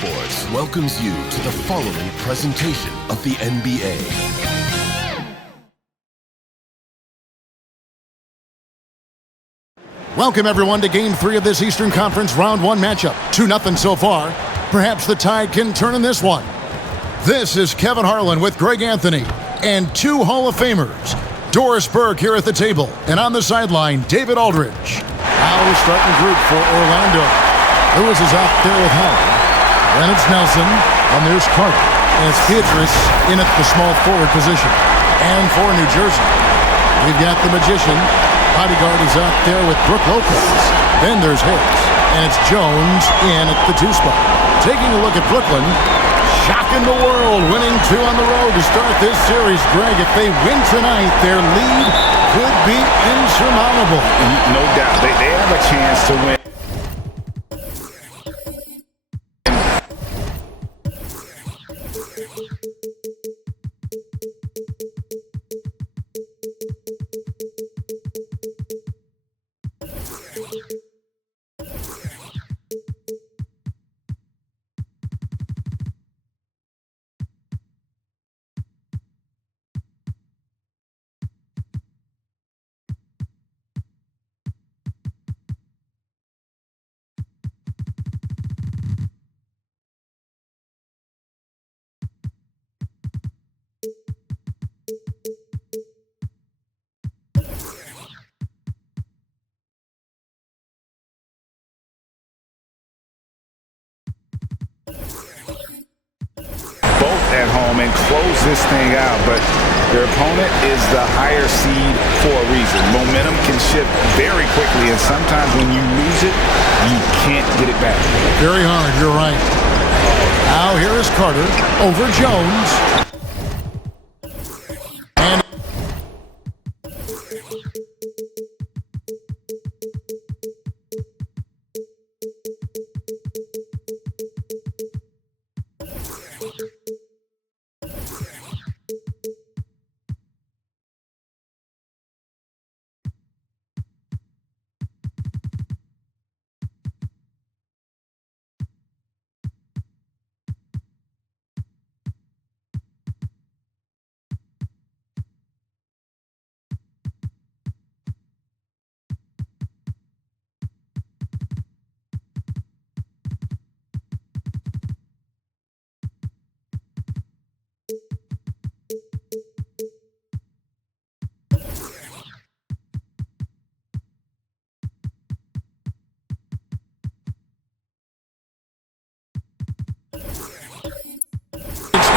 Sports welcomes you to the following presentation of the NBA. Welcome, everyone, to Game 3 of this Eastern Conference Round 1 matchup. 2-0 so far. Perhaps the tide can turn in this one. This is Kevin Harlan with Greg Anthony and two Hall of Famers. Doris Burke here at the table, and on the sideline, David Aldridge. Now the starting group for Orlando. Lewis is out there with Howard. Then it's Nelson, and there's Carter. And it's Beatrice in at the small forward position. And for New Jersey, we've got the Magician. Bodyguard is out there with Brooke Lopez. Then there's Harris, and it's Jones in at the 2 spot. Taking a look at Brooklyn, shocking the world, winning 2 on the road to start this series. Greg, if they win tonight, their lead could be insurmountable. No doubt. They have a chance to win. At home and close this thing out, but their opponent is the higher seed for a reason. Momentum can shift very quickly, and sometimes when you lose it, you can't get it back. Very hard, you're right. Now here is Carter over Jones. And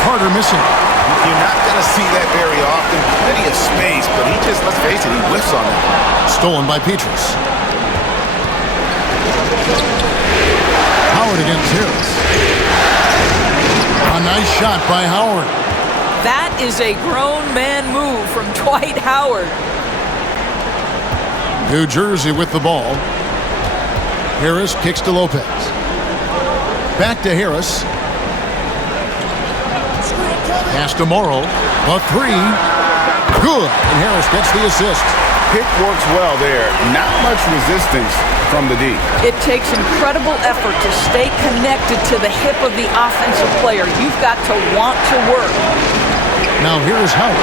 Carter missing. You're not going to see that very often. Plenty of space, but he just, let's face it, he whiffs on it. Stolen by Petrus. Howard against Harris. A nice shot by Howard. That is a grown man move from Dwight Howard. New Jersey with the ball. Harris kicks to Lopez. Back to Harris. Pass to Morrow. A 3. Good. And Harris gets the assist. Pick works well there. Not much resistance from the D. It takes incredible effort to stay connected to the hip of the offensive player. You've got to want to work. Now here's Howard.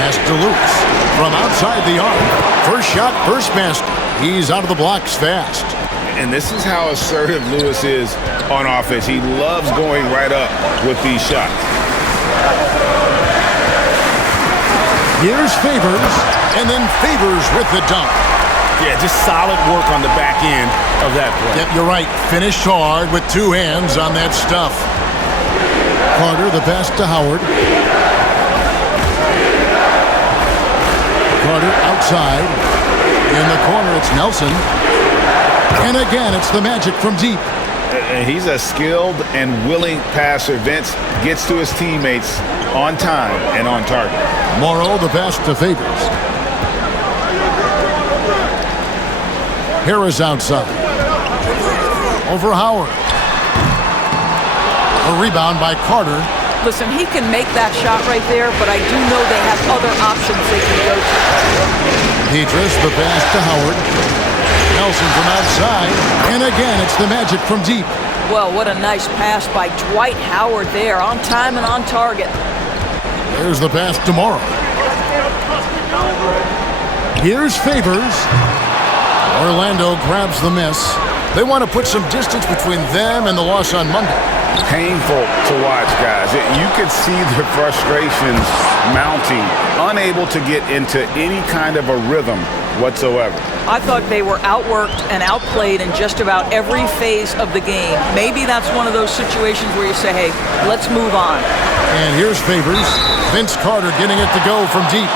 Pass to Lewis. From outside the arc. First shot, first basket. He's out of the blocks fast. And this is how assertive Lewis is on offense. He loves going right up with these shots. Here's Favors, and then Favors with the dunk. Yeah, just solid work on the back end of that play. Yep, you're right. Finished hard with 2 hands on that stuff. Carter, the pass to Howard. Carter outside. In the corner, it's Nelson. And again, it's the Magic from deep. He's a skilled and willing passer. Vince gets to his teammates on time and on target. Morrow, the pass to Favors. Harris outside. Over Howard. A rebound by Carter. Listen, he can make that shot right there, but I do know they have other options they can go to. Petrus, the pass to Howard. Nelson from outside. And again, it's the Magic from deep. Well, what a nice pass by Dwight Howard there. On time and on target. There's the pass to Morrow. Here's Favors. Orlando grabs the miss. They want to put some distance between them and the loss on Monday. Painful to watch, guys. You could see the frustrations mounting, unable to get into any kind of a rhythm whatsoever. I thought they were outworked and outplayed in just about every phase of the game. Maybe that's one of those situations where you say, hey, let's move on. And here's Favors. Vince Carter getting it to go from deep.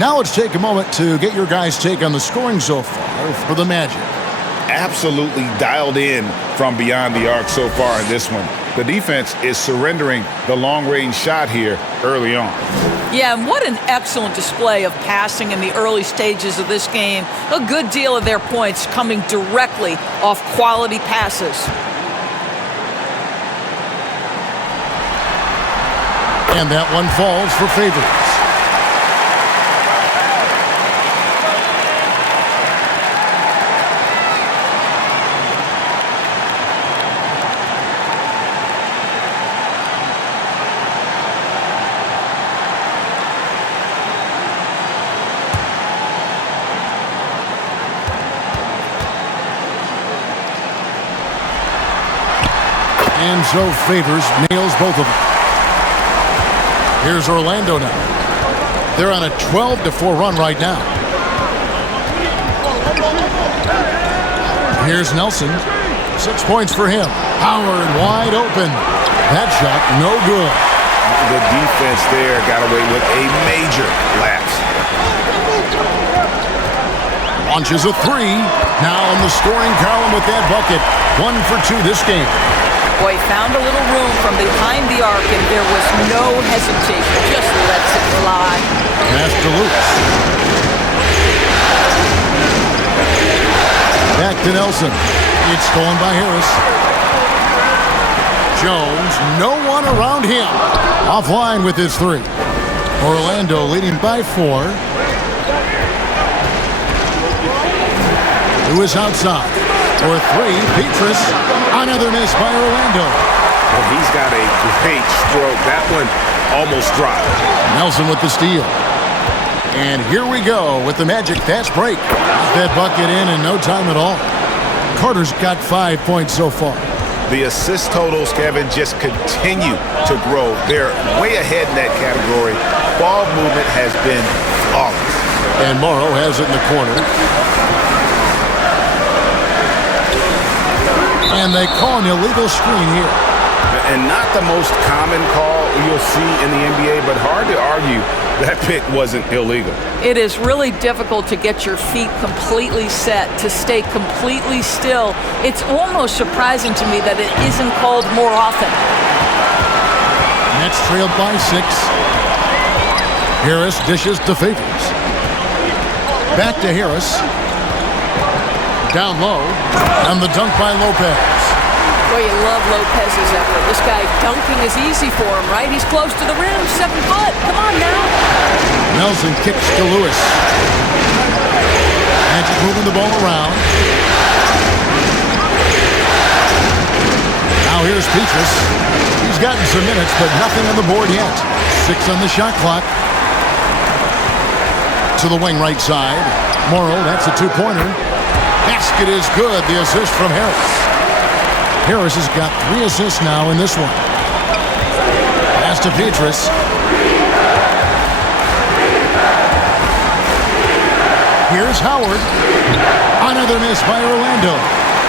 Now let's take a moment to get your guys' take on the scoring so far for the Magic. Absolutely dialed in from beyond the arc so far in this one. The defense is surrendering the long-range shot here early on. Yeah, and what an excellent display of passing in the early stages of this game. A good deal of their points coming directly off quality passes. And that one falls for Favors. And so Favors nails both of them. Here's Orlando now. They're on a 12-4 run right now. Here's Nelson. 6 points for him. Howard wide open. That shot no good. The defense there got away with a major lapse. Launches a three. Now in the scoring column with that bucket. 1 for 2 this game. Boy, found a little room from behind the arc, and there was no hesitation. Just lets it fly. Pass to Lutz. Back to Nelson. It's stolen by Harris. Jones, no one around him. Offline with his three. Orlando leading by 4. Who is outside? For 3, Petrus. Another miss by Orlando. Well, he's got a great stroke. That one almost dropped. Nelson with the steal. And here we go with the Magic fast break. That bucket in no time at all. Carter's got 5 points so far. The assist totals, Kevin, just continue to grow. They're way ahead in that category. Ball movement has been flawless. And Morrow has it in the corner. And they call an illegal screen here. And not the most common call you'll see in the NBA, but hard to argue that pick wasn't illegal. It is really difficult to get your feet completely set, to stay completely still. It's almost surprising to me that it isn't called more often. Nets trailed by 6. Harris dishes to Favors. Back to Harris. Down low, and the dunk by Lopez. Boy, you love Lopez's effort. This guy dunking is easy for him, right? He's close to the rim, 7 foot. Come on now. Nelson kicks to Lewis. Magic moving the ball around. Now here's Petrus. He's gotten some minutes, but nothing on the board yet. 6 on the shot clock. To the wing right side. Morrow, that's a 2-pointer. Basket is good. The assist from Harris. Harris has got 3 assists now in this one. Pass to Petrus. Here's Howard. Another miss by Orlando.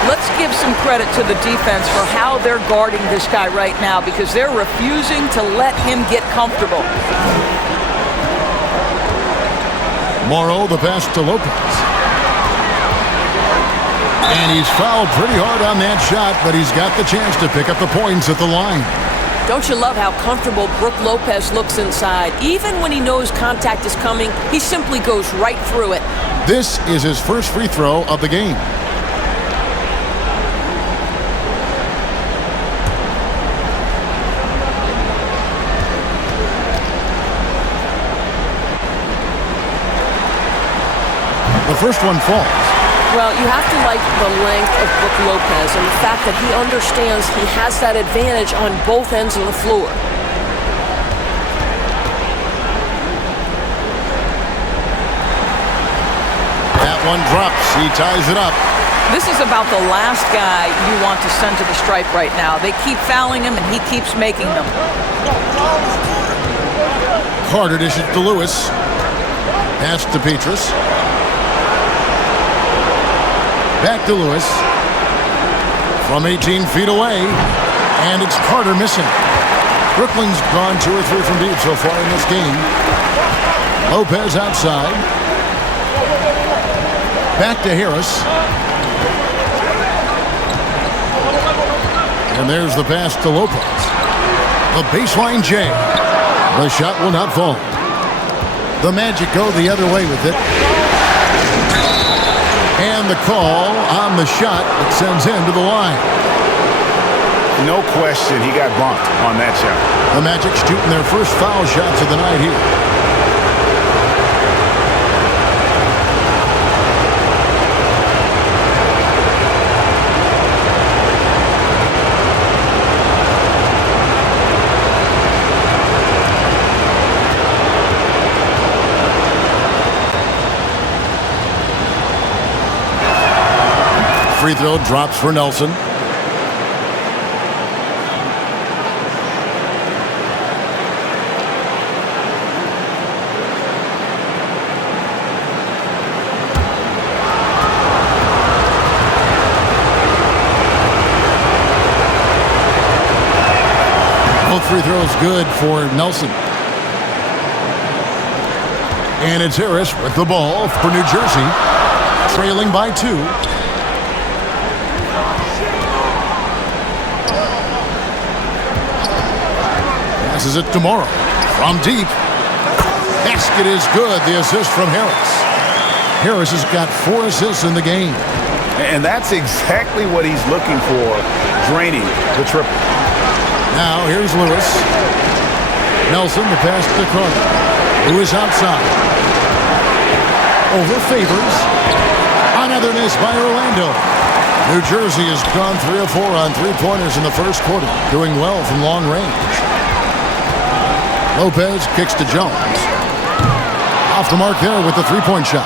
Let's give some credit to the defense for how they're guarding this guy right now, because they're refusing to let him get comfortable. Morrow, the pass to Lopez. And he's fouled pretty hard on that shot, but he's got the chance to pick up the points at the line. Don't you love how comfortable Brook Lopez looks inside? Even when he knows contact is coming, he simply goes right through it. This is his first free throw of the game. first one falls. Well, you have to like the length of Brook Lopez and the fact that he understands he has that advantage on both ends of the floor. That one drops. He ties it up. This is about the last guy you want to send to the stripe right now. They keep fouling him, and he keeps making them. Carter dishes to Lewis. Pass to Petrus. Back to Lewis. From 18 feet away. And it's Carter missing. Brooklyn's gone 2 or 3 from deep so far in this game. Lopez outside. Back to Harris. And there's the pass to Lopez. The baseline J. The shot will not fall. The Magic go the other way with it. And the call on the shot that sends him to the line. No question he got bumped on that shot. The Magic shooting their first foul shots of the night here. Free throw drops for Nelson. Both free throws good for Nelson. And it's Harris with the ball for New Jersey, trailing by 2. Passes it tomorrow from deep. Basket is good. The assist from Harris. Harris has got 4 assists in the game. And that's exactly what he's looking for, draining the triple. Now here's Lewis. Nelson, the pass to Carter. Lewis outside. Over Favors. Another miss by Orlando. New Jersey has gone 3 of 4 on 3-pointers in the first quarter, doing well from long range. Lopez kicks to Jones. Off the mark there with the 3-point shot.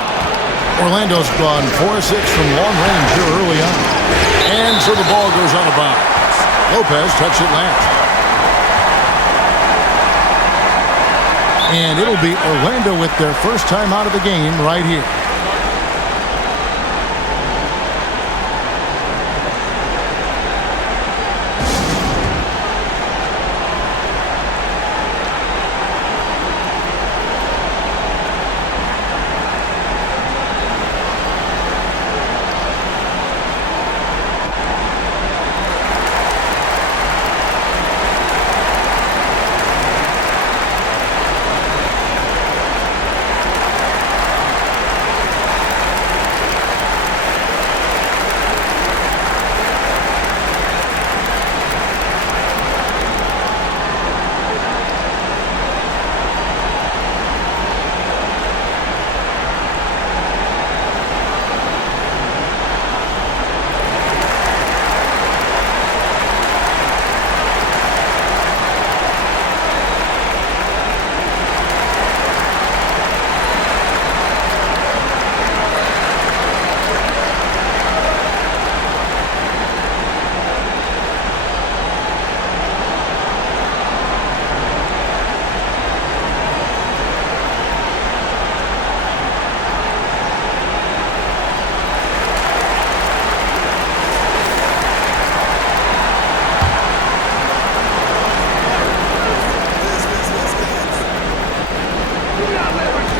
Orlando's gone 4 of 6 from long range here early on. And so the ball goes out of bounds. Lopez touched it last. And it'll be Orlando with their first time out of the game right here.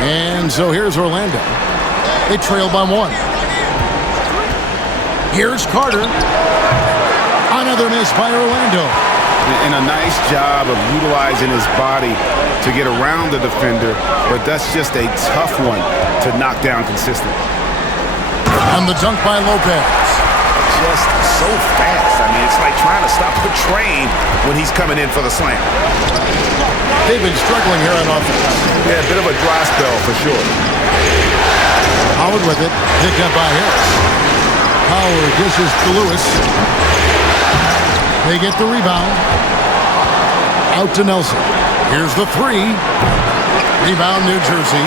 And so here's Orlando. They trail by 1. Here's Carter. Another miss by Orlando. And a nice job of utilizing his body to get around the defender, but that's just a tough one to knock down consistently. And the dunk by Lopez. Just so fast. I mean, it's like trying to stop the train when he's coming in for the slam. They've been struggling here on offense. Yeah, a bit of a dry spell for sure. Howard with it. Picked up by Harris. Howard dishes to Lewis. They get the rebound. Out to Nelson. Here's the three. Rebound, New Jersey.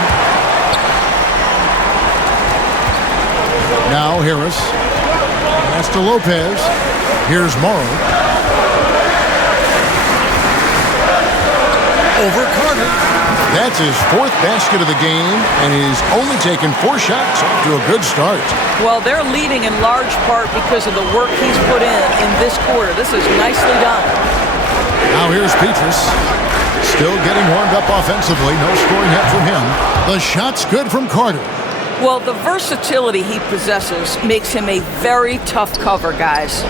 Now Harris. Pass to Lopez. Here's Morrow. Over Carter. That's his fourth basket of the game, and he's only taken 4 shots off to a good start. Well, they're leading in large part because of the work he's put in this quarter. This is nicely done. Now here's Petrus. Still getting warmed up offensively. No scoring yet from him. The shot's good from Carter. Well, the versatility he possesses makes him a very tough cover, guys.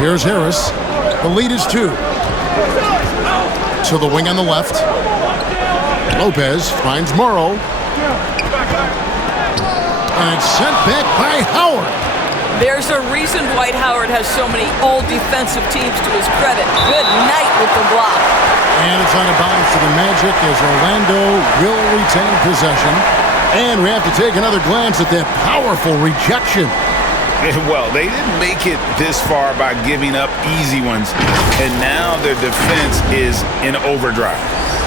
Here's Harris. The lead is 2. To the wing on the left. Lopez finds Morrow. And it's sent back by Howard. There's a reason Dwight Howard has so many all-defensive teams to his credit. Good night with the block. And it's on a bounce to the Magic as Orlando will retain possession. And we have to take another glance at that powerful rejection. Well, they didn't make it this far by giving up easy ones, and now their defense is in overdrive.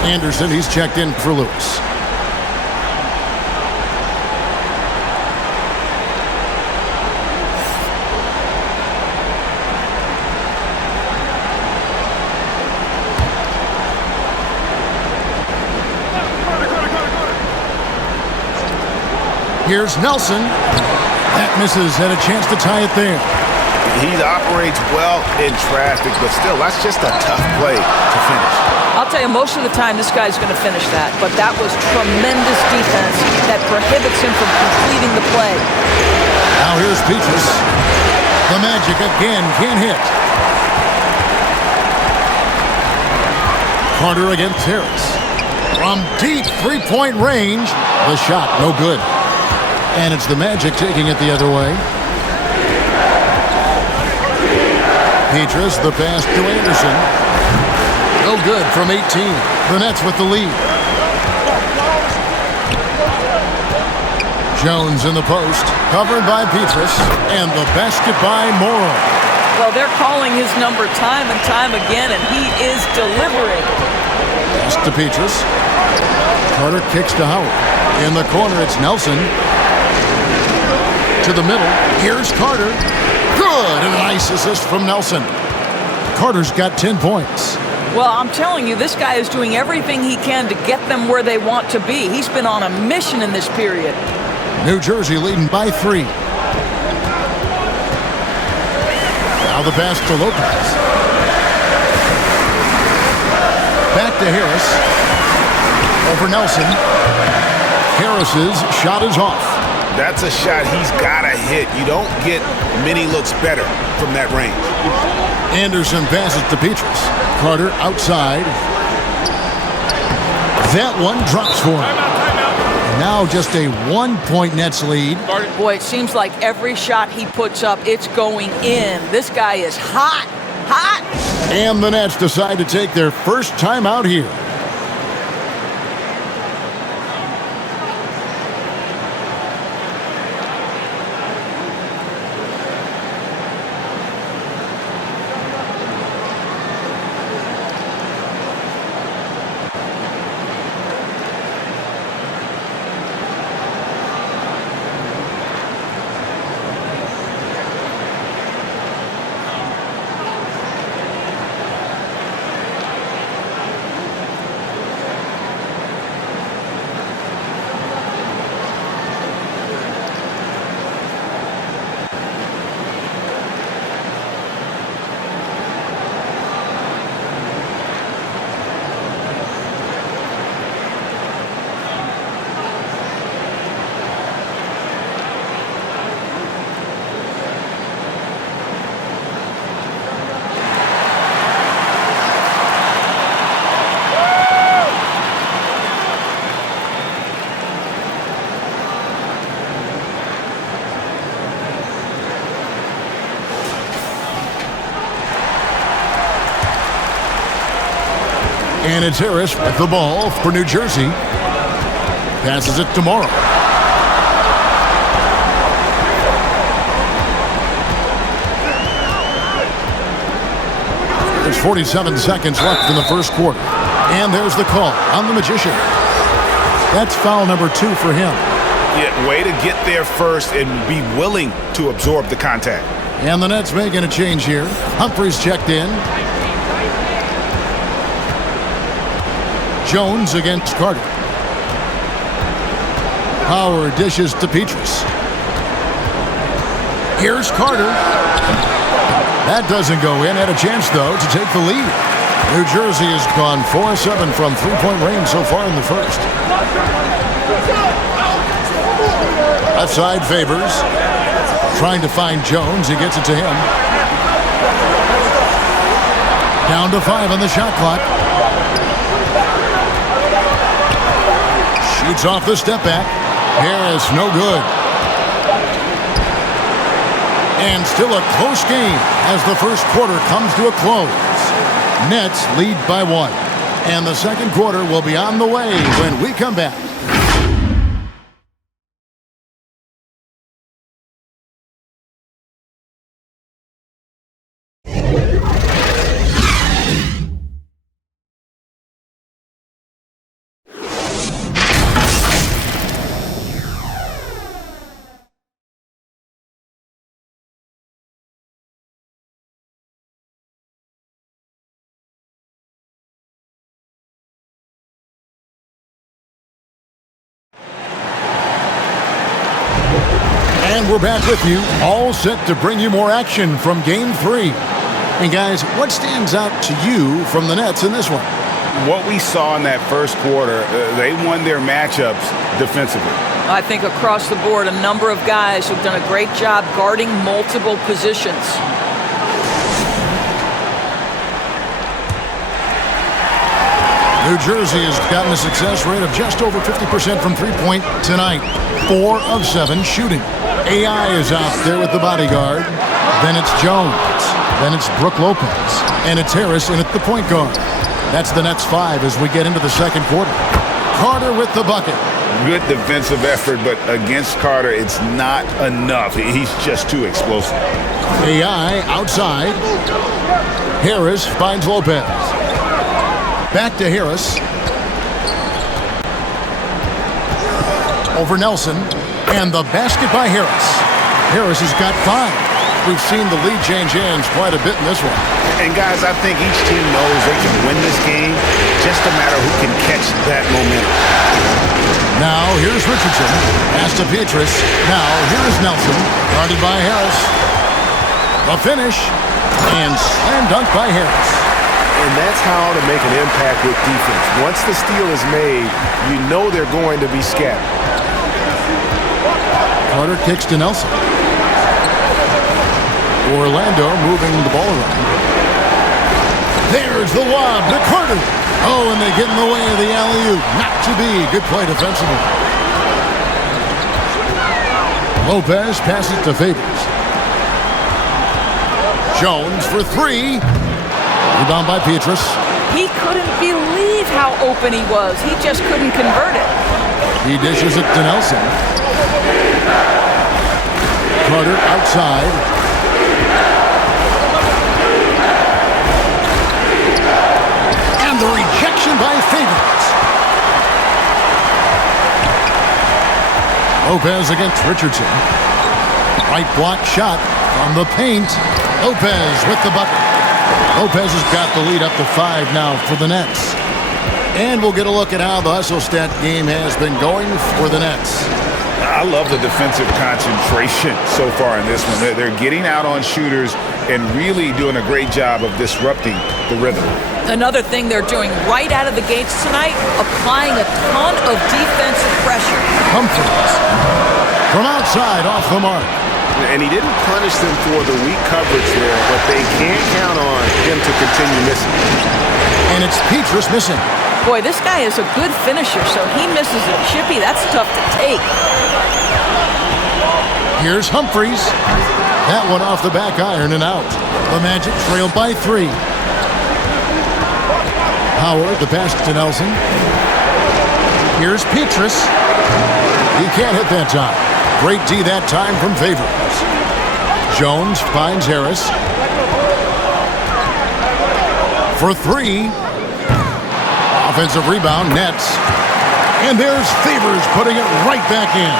Anderson, he's checked in for Lewis. Here's Nelson. That misses. Had a chance to tie it there. He operates well in traffic, but still, that's just a tough play to finish. I'll tell you, most of the time this guy's going to finish that, but that was tremendous defense that prohibits him from completing the play. Now here's Petrus. The Magic again can't hit. Carter against Harris. From deep three-point range, the shot no good. And it's the Magic taking it the other way. Petrus, the pass to Anderson. No good from 18. The Nets with the lead. Jones in the post, covered by Petrus, and the basket by Morrow. Well, they're calling his number time and time again, and he is delivering. Pass to Petrus. Carter kicks to Howard. In the corner, it's Nelson. To the middle, here's Carter. Good, and a nice assist from Nelson. Carter's got 10 points. Well, I'm telling you, this guy is doing everything he can to get them where they want to be. He's been on a mission in this period. New Jersey leading by 3. Now the pass to Lopez. Back to Harris. Over Nelson. Harris's shot is off. That's a shot he's got to hit. You don't get many looks better from that range. Anderson passes to Petrus. Carter outside. That one drops for him. Now just a 1-point Nets lead. Boy, it seems like every shot he puts up, it's going in. This guy is hot, hot. And the Nets decide to take their first time out here. And it's Harris with the ball for New Jersey. Passes it to Morrow. 47 seconds left in the first quarter. And there's the call on the Magician. That's foul number 2 for him. Yeah, way to get there first and be willing to absorb the contact. And the Nets making a change here. Humphries checked in. Jones against Carter. Howard dishes to Petrus. Here's Carter. That doesn't go in. Had a chance, though, to take the lead. New Jersey has gone 4-7 from three-point range so far in the first. Left side Favors. Trying to find Jones. He gets it to him. Down to 5 on the shot clock. Shoots off the step back. Harris, no good. And still a close game as the first quarter comes to a close. Nets lead by 1. And the second quarter will be on the way when we come back. And we're back with you, all set to bring you more action from Game 3. And guys, what stands out to you from the Nets in this one? What we saw in that first quarter, they won their matchups defensively. I think across the board, a number of guys have done a great job guarding multiple positions. New Jersey has gotten a success rate of just over 50% from three-point tonight. 4 of 7 shooting. AI is out there with the bodyguard. Then it's Jones. Then it's Brook Lopez. And it's Harris in at the point guard. That's the Nets 5 as we get into the second quarter. Carter with the bucket. Good defensive effort, but against Carter, it's not enough. He's just too explosive. AI outside. Harris finds Lopez. Back to Harris. Over Nelson. And the basket by Harris. Harris has got 5. We've seen the lead change hands quite a bit in this one. And guys, I think each team knows they can win this game. Just a matter who can catch that momentum. Now here's Richardson. Pass to Petrus. Now here's Nelson. Guarded by Harris. The finish. And slam dunk by Harris. And that's how to make an impact with defense. Once the steal is made, you know they're going to be scattered. Carter kicks to Nelson. Orlando moving the ball around. There's the lob to Carter. Oh, and they get in the way of the alley-oop. Not to be. Good play defensively. Lopez passes to Favors. Jones for 3. Rebound by Petrus. He couldn't believe how open he was. He just couldn't convert it. He dishes it to Nelson. Carter outside. And the rejection by Favors. Lopez against Richardson. Right block shot from the paint. Lopez with the bucket. Lopez has got the lead up to 5 now for the Nets. And we'll get a look at how the hustle stat game has been going for the Nets. I love the defensive concentration so far in this one. They're getting out on shooters and really doing a great job of disrupting the rhythm. Another thing they're doing right out of the gates tonight, applying a ton of defensive pressure. Humphries from outside off the mark. And he didn't punish them for the weak coverage there, but they can't count on him to continue missing. And it's Petrus missing. Boy, this guy is a good finisher, so he misses a chippy. That's tough to take. Here's Humphries. That one off the back iron and out. The Magic trailed by 3. Howard, the pass to Nelson. Here's Petrus. He can't hit that time. Great D that time from Favors. Jones finds Harris. for three. Offensive rebound, nets. And there's Favors putting it right back in.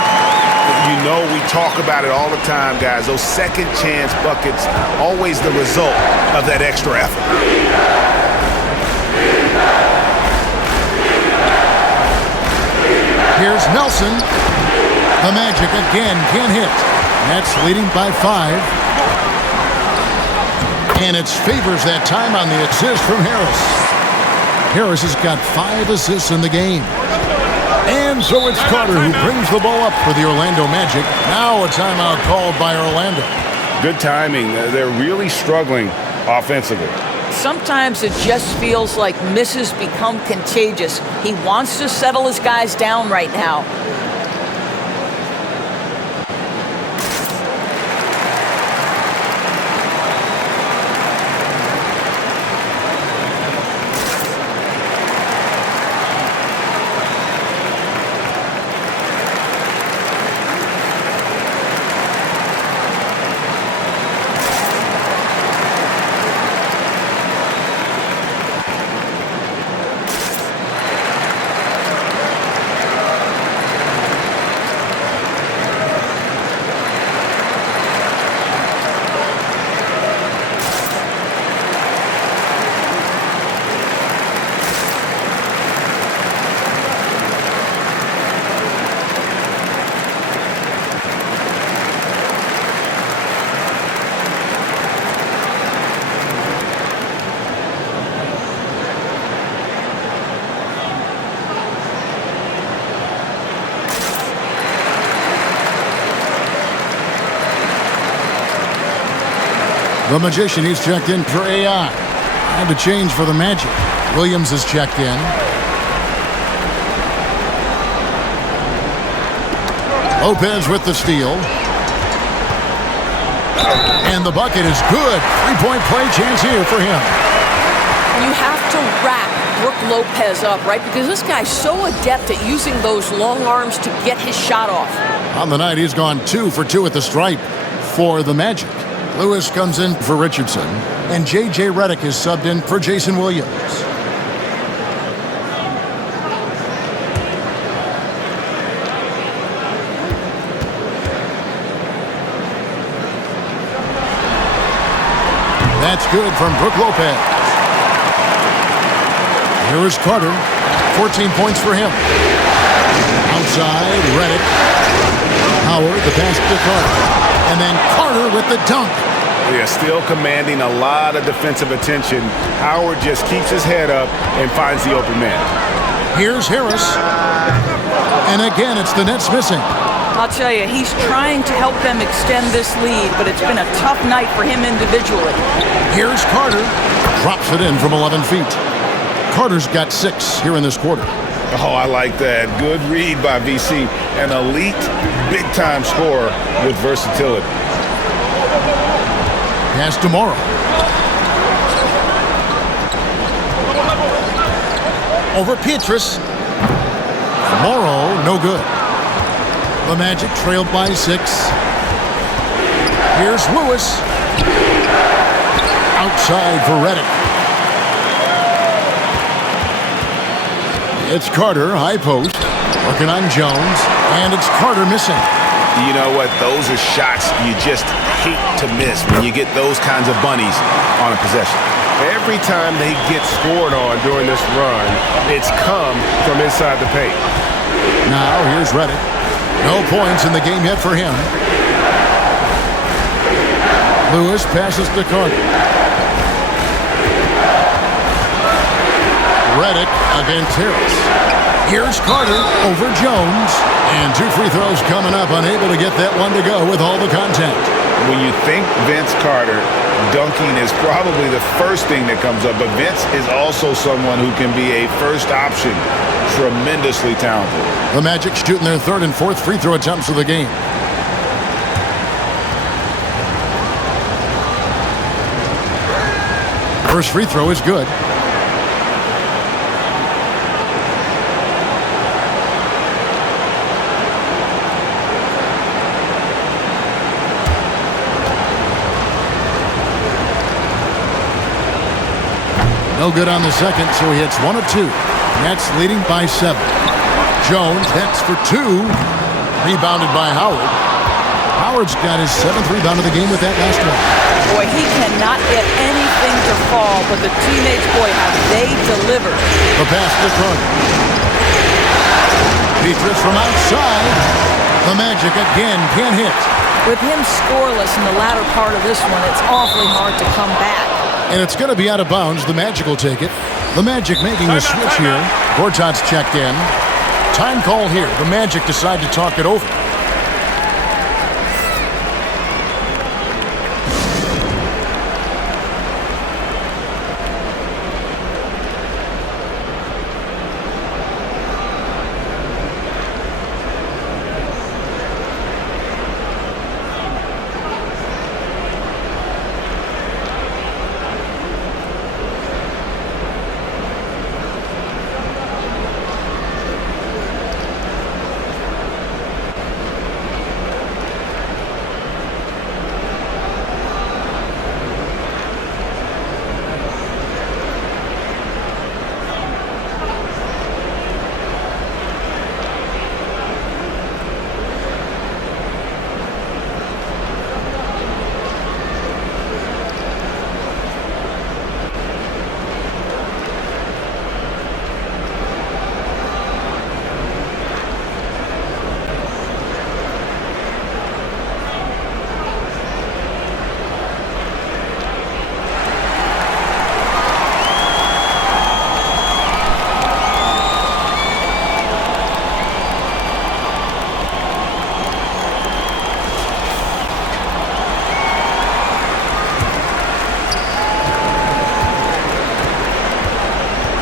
You know, we talk about it all the time, guys. Those second chance buckets, always the result of that extra effort. Here's Nelson. The Magic again can't hit. Nets leading by 5. And it's Favors that time on the assist from Harris. Harris has got 5 assists in the game. And so it's Carter who brings the ball up for the Orlando Magic. Now a timeout called by Orlando. Good timing. They're really struggling offensively. Sometimes it just feels like misses become contagious. He wants to settle his guys down right now. The Magician, he's checked in for AI. And to change for the Magic. Williams is checked in. Lopez with the steal. And the bucket is good. 3-point play chance here for him. You have to wrap Brook Lopez up, right? Because this guy's so adept at using those long arms to get his shot off. On the night, he's gone 2 for 2 at the stripe for the Magic. Lewis comes in for Richardson, and J.J. Redick is subbed in for Jason Williams. That's good from Brook Lopez. Here is Carter. 14 points for him. Outside, Redick. Howard, the pass to Carter. And then Carter with the dunk. Yeah, still commanding a lot of defensive attention. Howard just keeps his head up and finds the open man. Here's Harris. And again, it's the Nets missing. I'll tell you, he's trying to help them extend this lead, but it's been a tough night for him individually. Here's Carter. Drops it in from 11 feet. Carter's got 6 here in this quarter. Oh, I like that. Good read by VC. An elite, big-time scorer with versatility. Pass to Morrow. Over Pietrus. Morrow, no good. The Magic trailed by 6. Here's Lewis. Outside for Redick. It's Carter, high post. Working on Jones. And it's Carter missing. You know what? Those are shots you just hate to miss when you get those kinds of bunnies on a possession. Every time they get scored on during this run, it's come from inside the paint. Now here's Redick. No points in the game yet for him. Lewis passes to Carter. Redick against Harris. Here's Carter over Jones. And 2 free throws coming up, unable to get that one to go with all the contact. When you think Vince Carter, dunking is probably the first thing that comes up, but Vince is also someone who can be a first option. Tremendously talented. The Magic shooting their 3rd and 4th free throw attempts of the game. First free throw is good. No good on the second, so he hits 1 of 2. Nets leading by 7. Jones hits for 2. Rebounded by Howard. Howard's got his 7th rebound of the game with that last one. Boy, he cannot get anything to fall, but the teammates, boy, have they delivered. The pass to Cronin. Petrus from outside. The Magic again can't hit. With him scoreless in the latter part of this one, it's awfully hard to come back. And it's going to be out of bounds. The Magic will take it. The Magic making a switch here. Gortat's checked in. Time call here. The Magic decide to talk it over.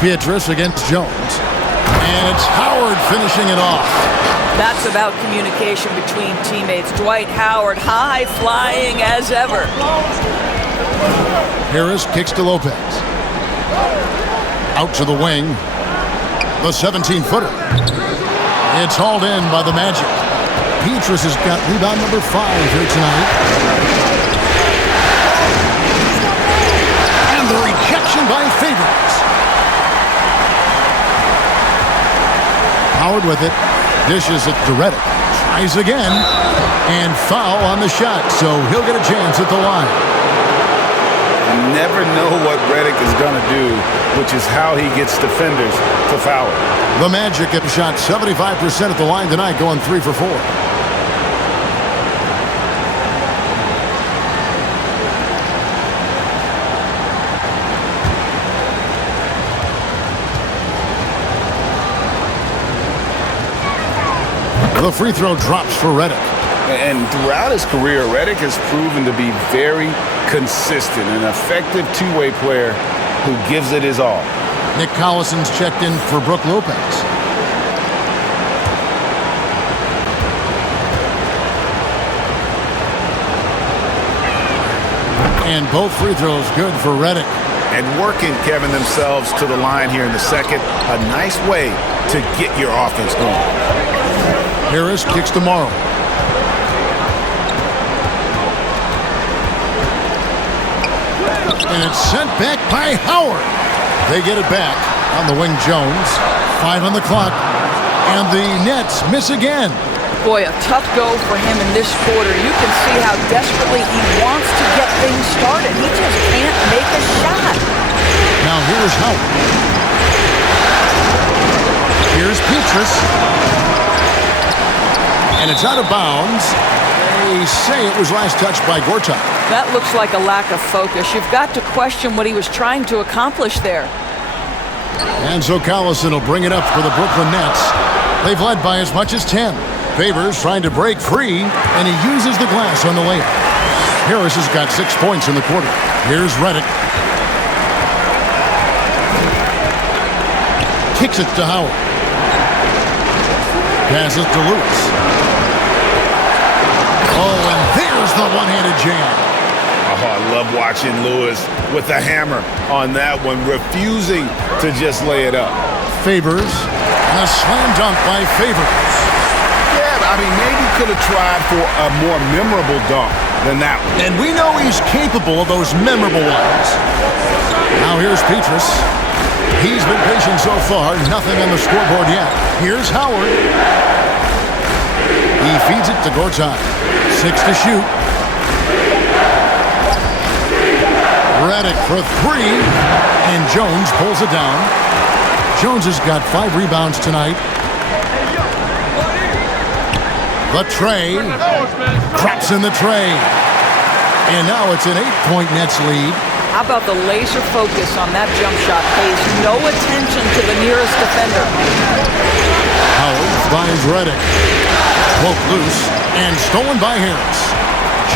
Petrus against Jones. And it's Howard finishing it off. That's about communication between teammates. Dwight Howard, high flying as ever. Harris kicks to Lopez. Out to the wing. The 17-footer. It's hauled in by the Magic. Petrus has got rebound number 5 here tonight. And the rejection by Favors. Howard with it. Dishes it to Redick. Tries again. And foul on the shot, so he'll get a chance at the line. You never know what Redick is going to do, which is how he gets defenders to foul. The Magic have shot 75% at the line tonight, going 3 for 4. The free throw drops for Redick. And throughout his career, Redick has proven to be very consistent, an effective two-way player who gives it his all. Nick Collison's checked in for Brook Lopez. And both free throws good for Redick. And working, Kevin, themselves to the line here in the second. A nice way to get your offense going. Harris kicks to Morrow. And it's sent back by Howard. They get it back on the wing. Jones. 5 on the clock. And the Nets miss again. Boy, a tough go for him in this quarter. You can see how desperately he wants to get things started. He just can't make a shot. Now here's Howard. Here's Petrus. And it's out of bounds. They say it was last touched by Gortat. That looks like a lack of focus. You've got to question what he was trying to accomplish there. And so Collison will bring it up for the Brooklyn Nets. They've led by as much as 10. Favors trying to break free, and he uses the glass on the layup. Harris has got 6 points in the quarter. Here's Redick. Kicks it to Howard. Passes to Lewis. Oh, and there's the one-handed jam. Oh, I love watching Lewis with the hammer on that one, refusing to just lay it up. Favors, and a slam dunk by Favors. Yeah, I mean, maybe could have tried for a more memorable dunk than that one. And we know he's capable of those memorable ones. Now here's Petrus. He's been patient so far. Nothing on the scoreboard yet. Here's Howard. He feeds it to Gortat. 6 to shoot. Redick for 3. And Jones pulls it down. Jones has got 5 rebounds tonight. The tray. Drops in the tray. And now it's an 8-point Nets lead. How about the laser focus on that jump shot? Pays no attention to the nearest defender. Howard finds Redick. Broke loose and stolen by Harris.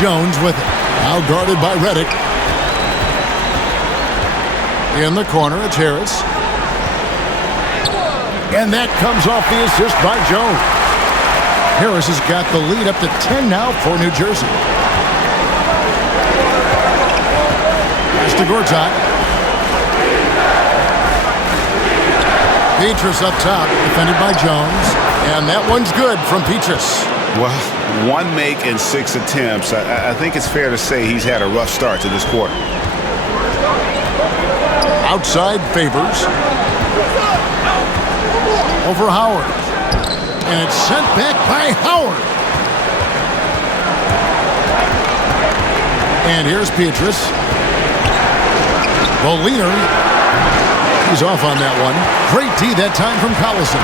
Jones with it. Now guarded by Redick. In the corner, it's Harris. And that comes off the assist by Jones. Harris has got the lead up to 10 now for New Jersey. Pass to Gortat. Petrus up top, defended by Jones. And that one's good from Petrus. Well, 1 make in 6 attempts. I think it's fair to say he's had a rough start to this quarter. Outside Favors. Over Howard. And it's sent back by Howard. And here's Petrus. The leader. He's off on that one. Great D that time from Collison.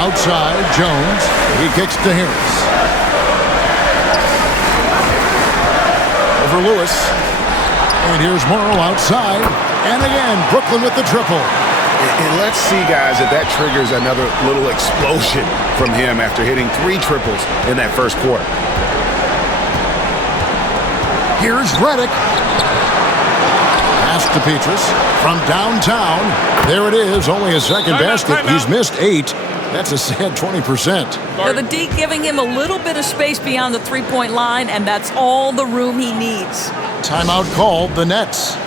Outside, Jones. He kicks to Harris. Over Lewis. And here's Morrow outside. And again, Brooklyn with the triple. And let's see, guys, if that triggers another little explosion from him after hitting 3 triples in that first quarter. Here's Redick. Pass to Petrus. From downtown. There it is. Only a second basket. He's missed 8. That's a sad 20%. Now the D giving him a little bit of space beyond the 3-point line, and that's all the room he needs. Timeout called, the Nets.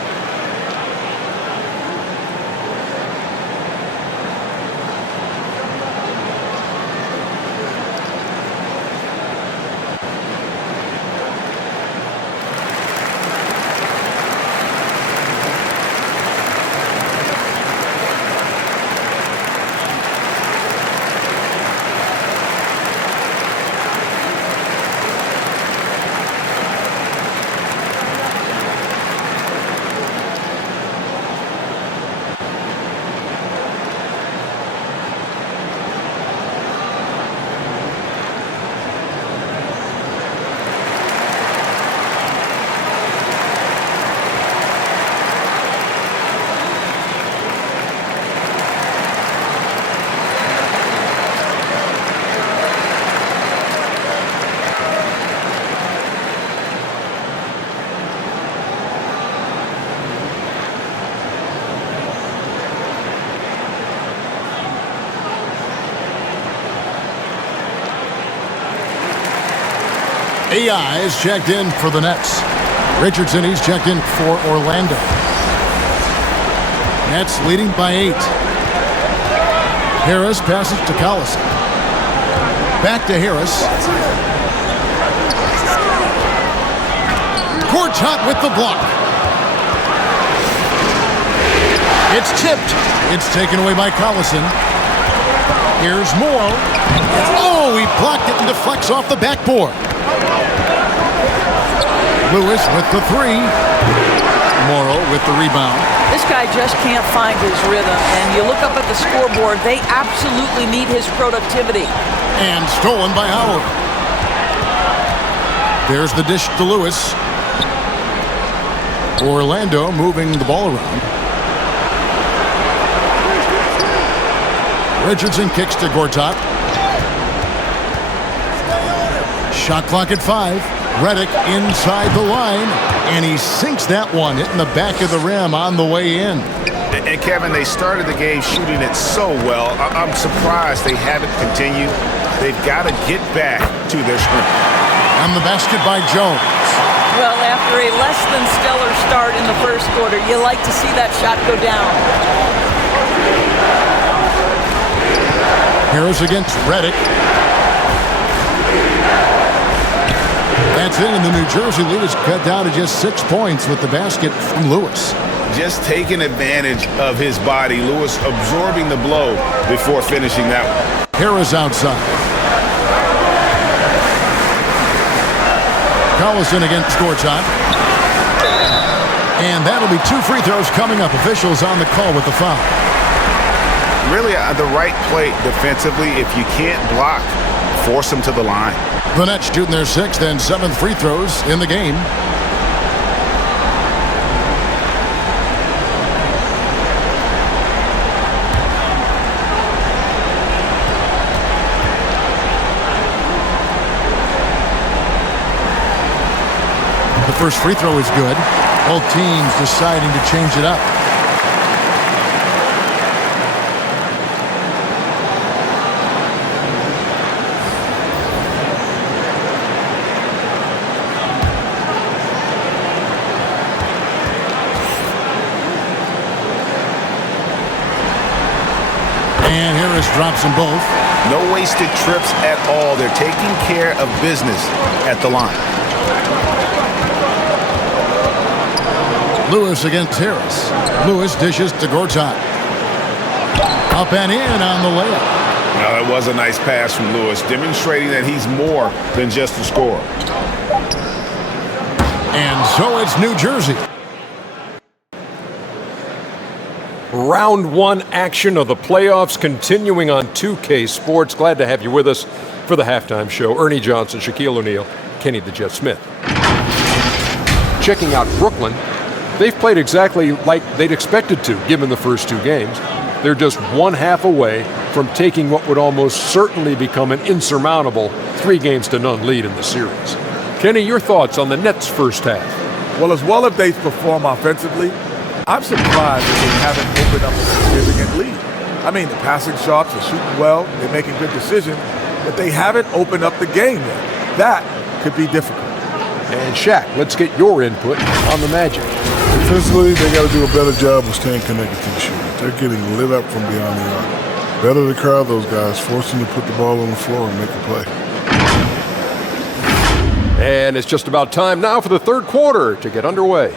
AI is checked in for the Nets. Richardson, he's checked in for Orlando. Nets leading by 8. Harris passes to Collison. Back to Harris. Gortat with the block. It's tipped. It's taken away by Collison. Here's Morrow. Oh, he blocked it and deflects off the backboard. Lewis with the 3. Morrow with the rebound. This guy just can't find his rhythm, and you look up at the scoreboard, they absolutely need his productivity. And stolen by Howard. There's the dish to Lewis. Orlando moving the ball around. Richardson kicks to Gortat. Shot clock at 5. Redick inside the line, and he sinks that one, hitting the back of the rim on the way in. And Kevin, they started the game shooting it so well. I'm surprised they haven't continued. They've got to get back to their strength. And the basket by Jones. Well, after a less than stellar start in the first quarter, you like to see that shot go down. Harris against Reddick. That's it, and the New Jersey lead is cut down to just 6 points with the basket from Lewis. Just taking advantage of his body. Lewis absorbing the blow before finishing that one. Harris outside. Collison against Gortat. And that'll be 2 free throws coming up. Officials on the call with the foul. Really the right play defensively. If you can't block, force him to the line. The Nets shooting their 6th and 7th free throws in the game. The first free throw is good. Both teams deciding to change it up. And Harris drops them both. No wasted trips at all. They're taking care of business at the line. Lewis against Harris. Lewis dishes to Gortat. Up and in on the layup. Now, that was a nice pass from Lewis, demonstrating that he's more than just a scorer. And so it's New Jersey. Round 1 action of the playoffs continuing on 2K Sports. Glad to have you with us for the halftime show. Ernie Johnson, Shaquille O'Neal, Kenny the Jet Smith. Checking out Brooklyn. They've played exactly like they'd expected to, given the first 2 games. They're just 1/2 away from taking what would almost certainly become an insurmountable 3-0 lead in the series. Kenny, your thoughts on the Nets' first half? Well, as well as they perform offensively, I'm surprised that they haven't opened up a significant lead. I mean, the passing shots are shooting well, they're making good decisions, but they haven't opened up the game yet. That could be difficult. And Shaq, let's get your input on the Magic. Defensively, they got to do a better job of staying connected to the shooters. They're getting lit up from beyond the arc. Better to crowd those guys, force them to put the ball on the floor and make a play. And it's just about time now for the third quarter to get underway.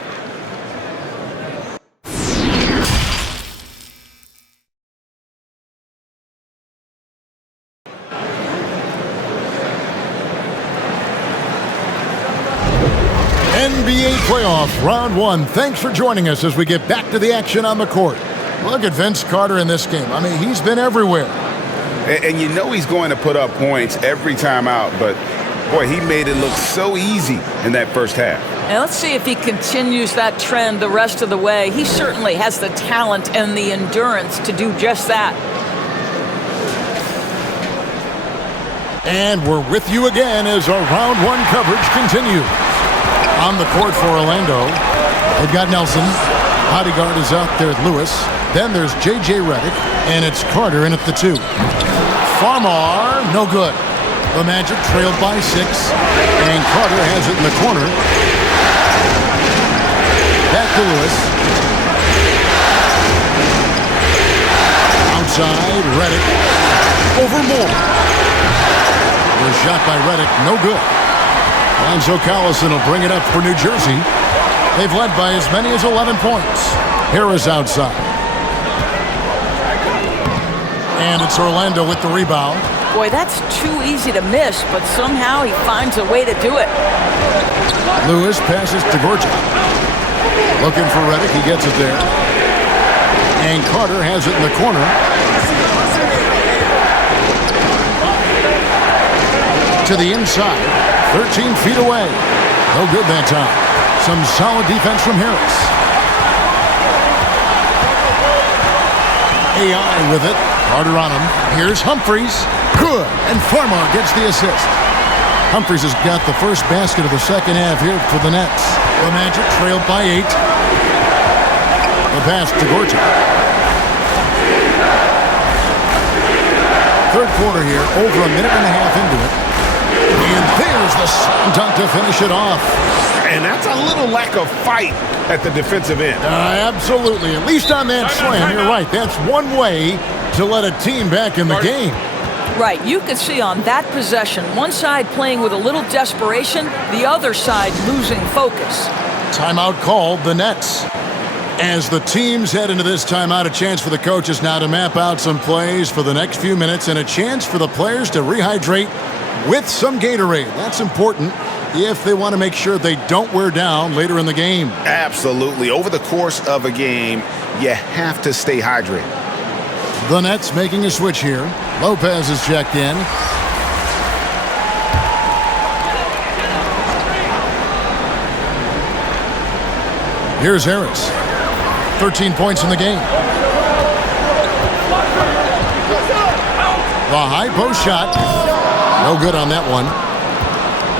NBA playoff round 1. Thanks for joining us as we get back to the action on the court. Look at Vince Carter in this game. I mean, he's been everywhere. And you know he's going to put up points every time out, but boy, he made it look so easy in that first half. And let's see if he continues that trend the rest of the way. He certainly has the talent and the endurance to do just that. And we're with you again as our round 1 coverage continues. On the court for Orlando, they've got Nelson. Bodyguard is out there at Lewis. Then there's J.J. Redick, and it's Carter in at the 2. Farmar, no good. The Magic trailed by 6, and Carter has it in the corner. Back to Lewis. Outside, Redick. Over Moore. The shot by Redick, no good. And so Collison will bring it up for New Jersey. They've led by as many as 11 points. Harris outside. And it's Orlando with the rebound. Boy, that's too easy to miss, but somehow he finds a way to do it. Lewis passes to Gortat. Looking for Redick, he gets it there. And Carter has it in the corner. To the inside. 13 feet away. No good that time. Some solid defense from Harris. AI with it. Carter on him. Here's Humphries. Good. And Farmar gets the assist. Humphries has got the first basket of the second half here for the Nets. The Magic trailed by 8. The pass to Gortat. Third quarter here. Over a minute and a half into it. And there's the slam dunk to finish it off. And that's a little lack of fight at the defensive end. Absolutely. At least on that slam, you're right. That's one way to let a team back in the game. Right, you could see on that possession, one side playing with a little desperation, the other side losing focus. Timeout called, the Nets. As the teams head into this timeout, a chance for the coaches now to map out some plays for the next few minutes and a chance for the players to rehydrate with some Gatorade. That's important if they want to make sure they don't wear down later in the game. Absolutely. Over the course of a game, you have to stay hydrated. The Nets making a switch here. Lopez is checked in. Here's Harris. 13 points in the game. The high post shot. No good on that one.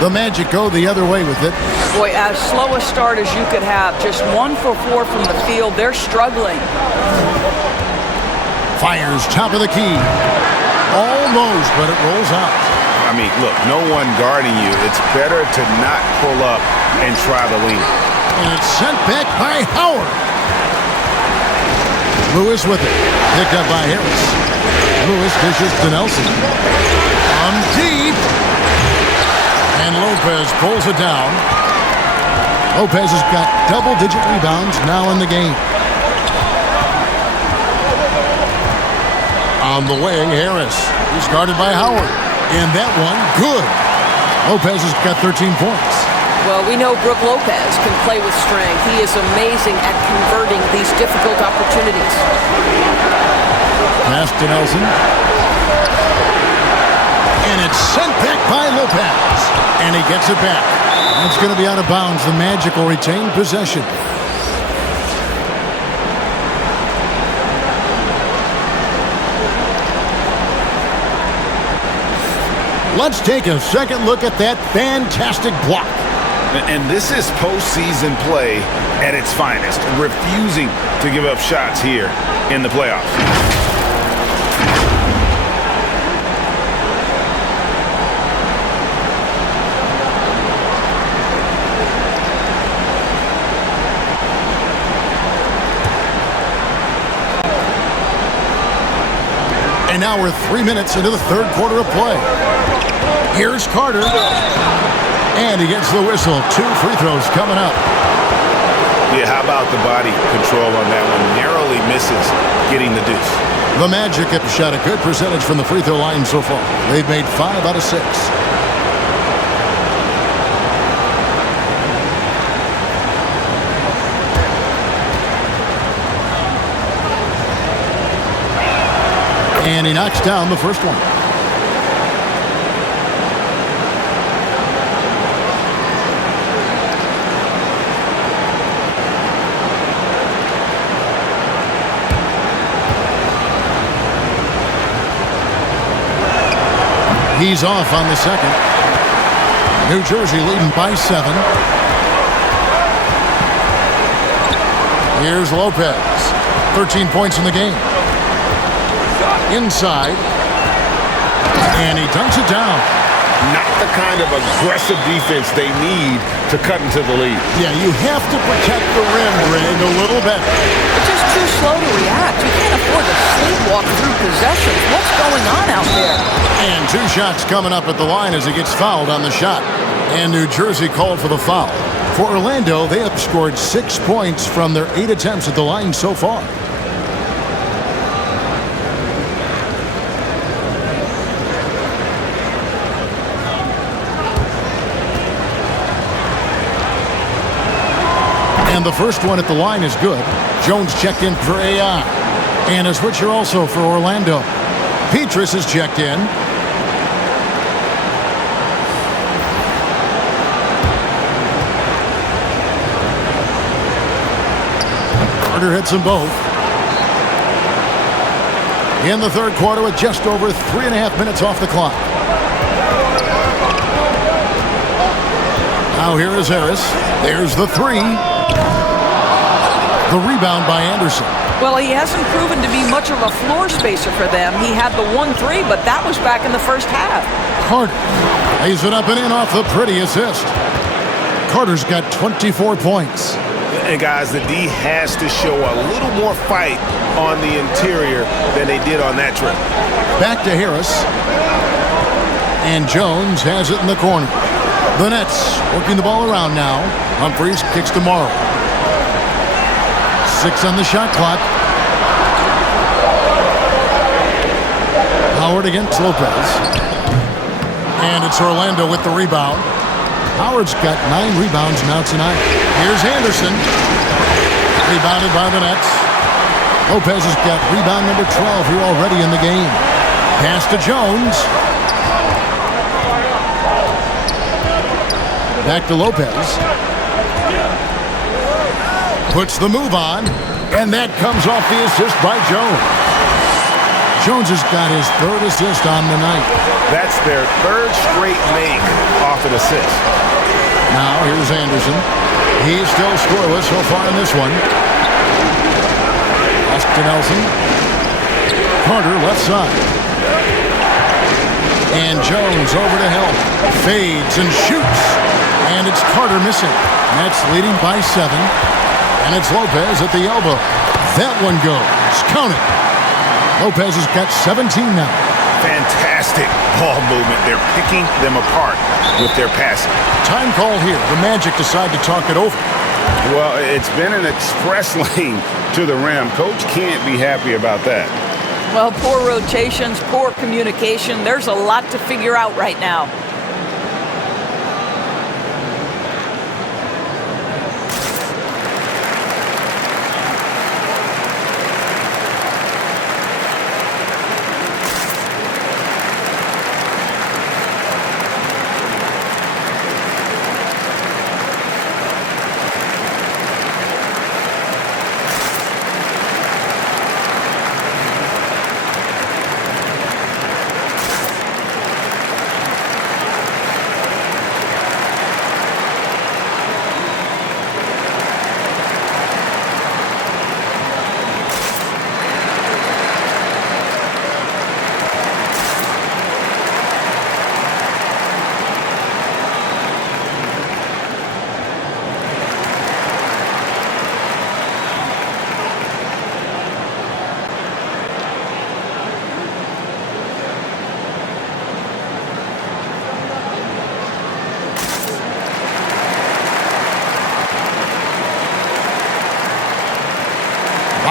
The Magic go the other way with it. Boy, as slow a start as you could have. Just 1 for 4 from the field. They're struggling. Fires top of the key. Almost, but it rolls out. I mean, look, no one guarding you. It's better to not pull up and try the lean. And it's sent back by Howard. Lewis with it. Picked up by Harris. Lewis dishes to Nelson. Deep. And Lopez pulls it down. Lopez has got double-digit rebounds now in the game. On the wing, Harris. He's guarded by Howard. And that one, good. Lopez has got 13 points. Well, we know Brook Lopez can play with strength. He is amazing at converting these difficult opportunities. Pass to Nelson. And it's sent back by Lopez. And he gets it back. It's going to be out of bounds. The Magic will retain possession. Let's take a second look at that fantastic block. And this is postseason play at its finest, refusing to give up shots here in the playoffs. And now we're 3 minutes into the third quarter of play. Here's Carter. And he gets the whistle. 2 free throws coming up. Yeah, how about the body control on that one? Narrowly misses getting the deuce. The Magic have shot a good percentage from the free throw line so far. They've made 5 out of 6. And he knocks down the first one. He's off on the second. New Jersey leading by 7. Here's Lopez. 13 points in the game. Inside. And he dunks it down. Not the kind of aggressive defense they need to cut into the lead. Yeah, you have to protect the rim, Greg, a little better. It's just too slow to react. You can't afford to sleepwalk through possessions. What's going on out there? And 2 shots coming up at the line as he gets fouled on the shot. And New Jersey called for the foul. For Orlando, they have scored 6 points from their 8 attempts at the line so far. And the first one at the line is good. Jones checked in for AI. And a switcher also for Orlando. Petrus is checked in. Carter hits them both. In the third quarter with just over 3.5 minutes off the clock. Now here is Harris. There's the 3. The rebound by Anderson. Well, he hasn't proven to be much of a floor spacer for them. He had the 1-3, but that was back in the first half. Carter lays it up and in off the pretty assist. Carter's got 24 points. And guys, the D has to show a little more fight on the interior than they did on that trip. Back to Harris. And Jones has it in the corner. The Nets working the ball around now. Humphries kicks to Morrow. 6 on the shot clock. Howard against Lopez. And it's Orlando with the rebound. Howard's got 9 rebounds now tonight. Here's Anderson. Rebounded by the Nets. Lopez has got rebound number 12 here already in the game. Pass to Jones. Back to Lopez. Puts the move on. And that comes off the assist by Jones. Jones has got his 3rd assist on the night. That's their 3rd straight make off an assist. Now here's Anderson. He's still scoreless so far in this one. To Nelson. Carter left side. And Jones over to help. Fades and shoots. And it's Carter missing. Nets leading by 7. And it's Lopez at the elbow. That one goes. Count it. Lopez has got 17 now. Fantastic ball movement. They're picking them apart with their passing. Time call here. The Magic decide to talk it over. Well, it's been an express lane to the rim. Coach can't be happy about that. Well, poor rotations, poor communication. There's a lot to figure out right now.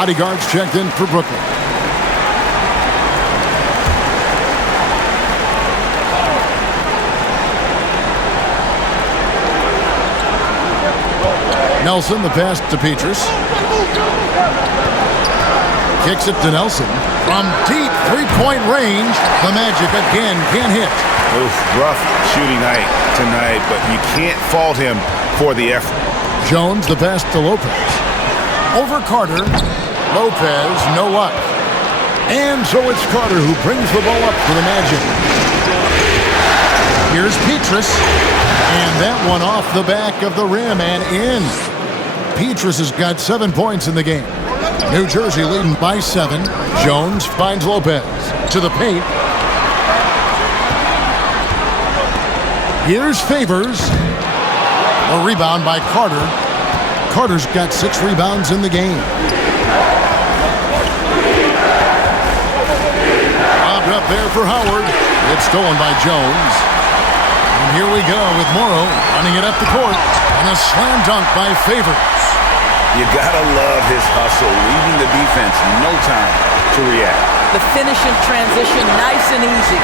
Bodyguards checked in for Brooklyn. Nelson, the pass to Petrus. Kicks it to Nelson. From deep three-point range, the Magic again can't hit. Oof, rough shooting night tonight, but you can't fault him for the effort. Jones, the pass to Lopez. Over Carter. Lopez, no luck. And so it's Carter who brings the ball up for the Magic. Here's Petrus. And that one off the back of the rim and in. Petrus has got 7 points in the game. New Jersey leading by 7. Jones finds Lopez to the paint. Here's Favors. A rebound by Carter. Carter's got 6 rebounds in the game. Lobbed up there for Howard. It's stolen by Jones. And here we go with Morrow running it up the court. And a slam dunk by Favors. You gotta love his hustle, leaving the defense no time to react. The finish in transition, nice and easy.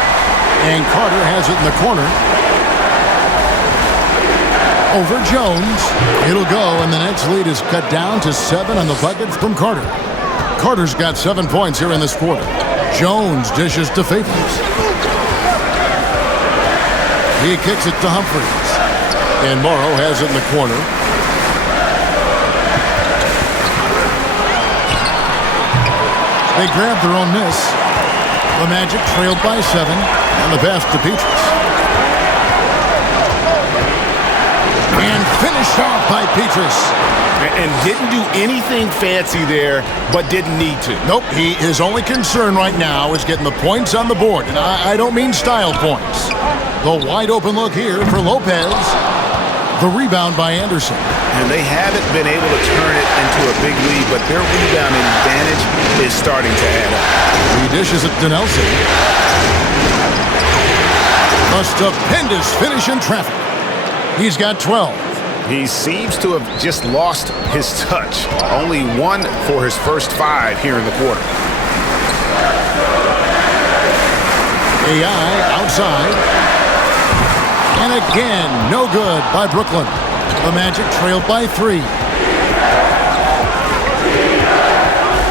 And Carter has it in the corner. Over Jones. It'll go, and the Nets lead is cut down to 7 on the bucket from Carter. Carter's got 7 points here in this quarter. Jones dishes to Favors. He kicks it to Humphries. And Morrow has it in the corner. They grab their own miss. The Magic trailed by 7. And the pass to Petrus. And finished off by Petrus. And didn't do anything fancy there, but didn't need to. Nope, his only concern right now is getting the points on the board. And I don't mean style points. The wide open look here for Lopez. The rebound by Anderson. And they haven't been able to turn it into a big lead, but their rebounding advantage is starting to add up. He dishes it to Nelson. A stupendous finish in traffic. He's got 12. He seems to have just lost his touch. Only 1 for his first 5 here in the quarter. AI outside. And again, no good by Brooklyn. The Magic trailed by 3.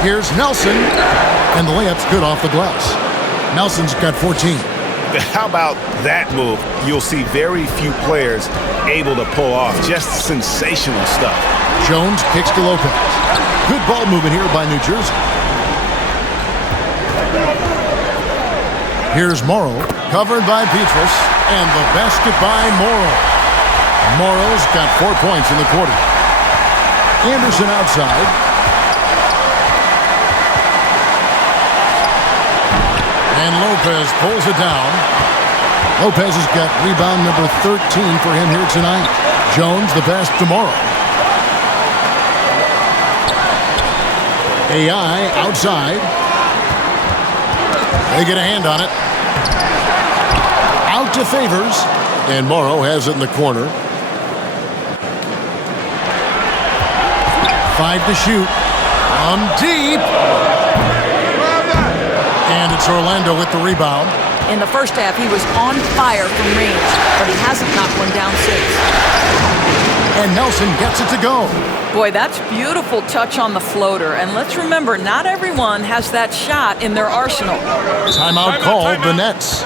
Here's Nelson. And the layup's good off the glass. Nelson's got 14. How about that move? You'll see very few players able to pull off. Just sensational stuff. Jones kicks to Lopez. Good ball movement here by New Jersey. Here's Morrow, covered by Petrus, and the basket by Morrow. Morrow's got 4 points in the quarter. Anderson outside. And Lopez pulls it down. Lopez has got rebound number 13 for him here tonight. Jones the pass to Morrow. AI outside. They get a hand on it. Out to Favors. And Morrow has it in the corner. 5 to shoot. From deep. And it's Orlando with the rebound. In the first half, he was on fire from range, but he hasn't knocked one down since. And Nelson gets it to go. Boy, that's beautiful touch on the floater. And let's remember, not everyone has that shot in their arsenal. Timeout called the Nets.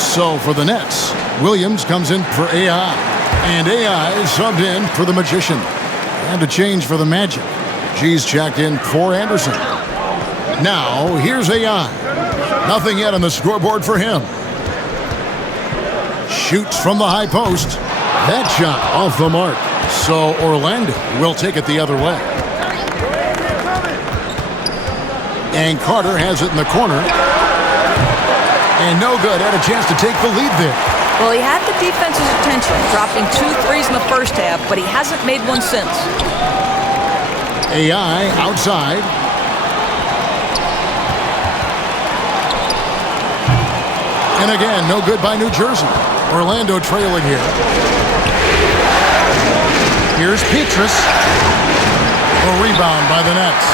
So for the Nets, Williams comes in for AI. And AI is subbed in for the Magician. And a change for the Magic. G's checked in for Anderson. Now, here's AI. Nothing yet on the scoreboard for him. Shoots from the high post. That shot off the mark. So Orlando will take it the other way. And Carter has it in the corner. And no good. Had a chance to take the lead there. Well, he had the defense's attention, dropping 2 threes in the first half, but he hasn't made one since. AI outside. And again, no good by New Jersey. Orlando trailing here. Here's Petrus. A rebound by the Nets.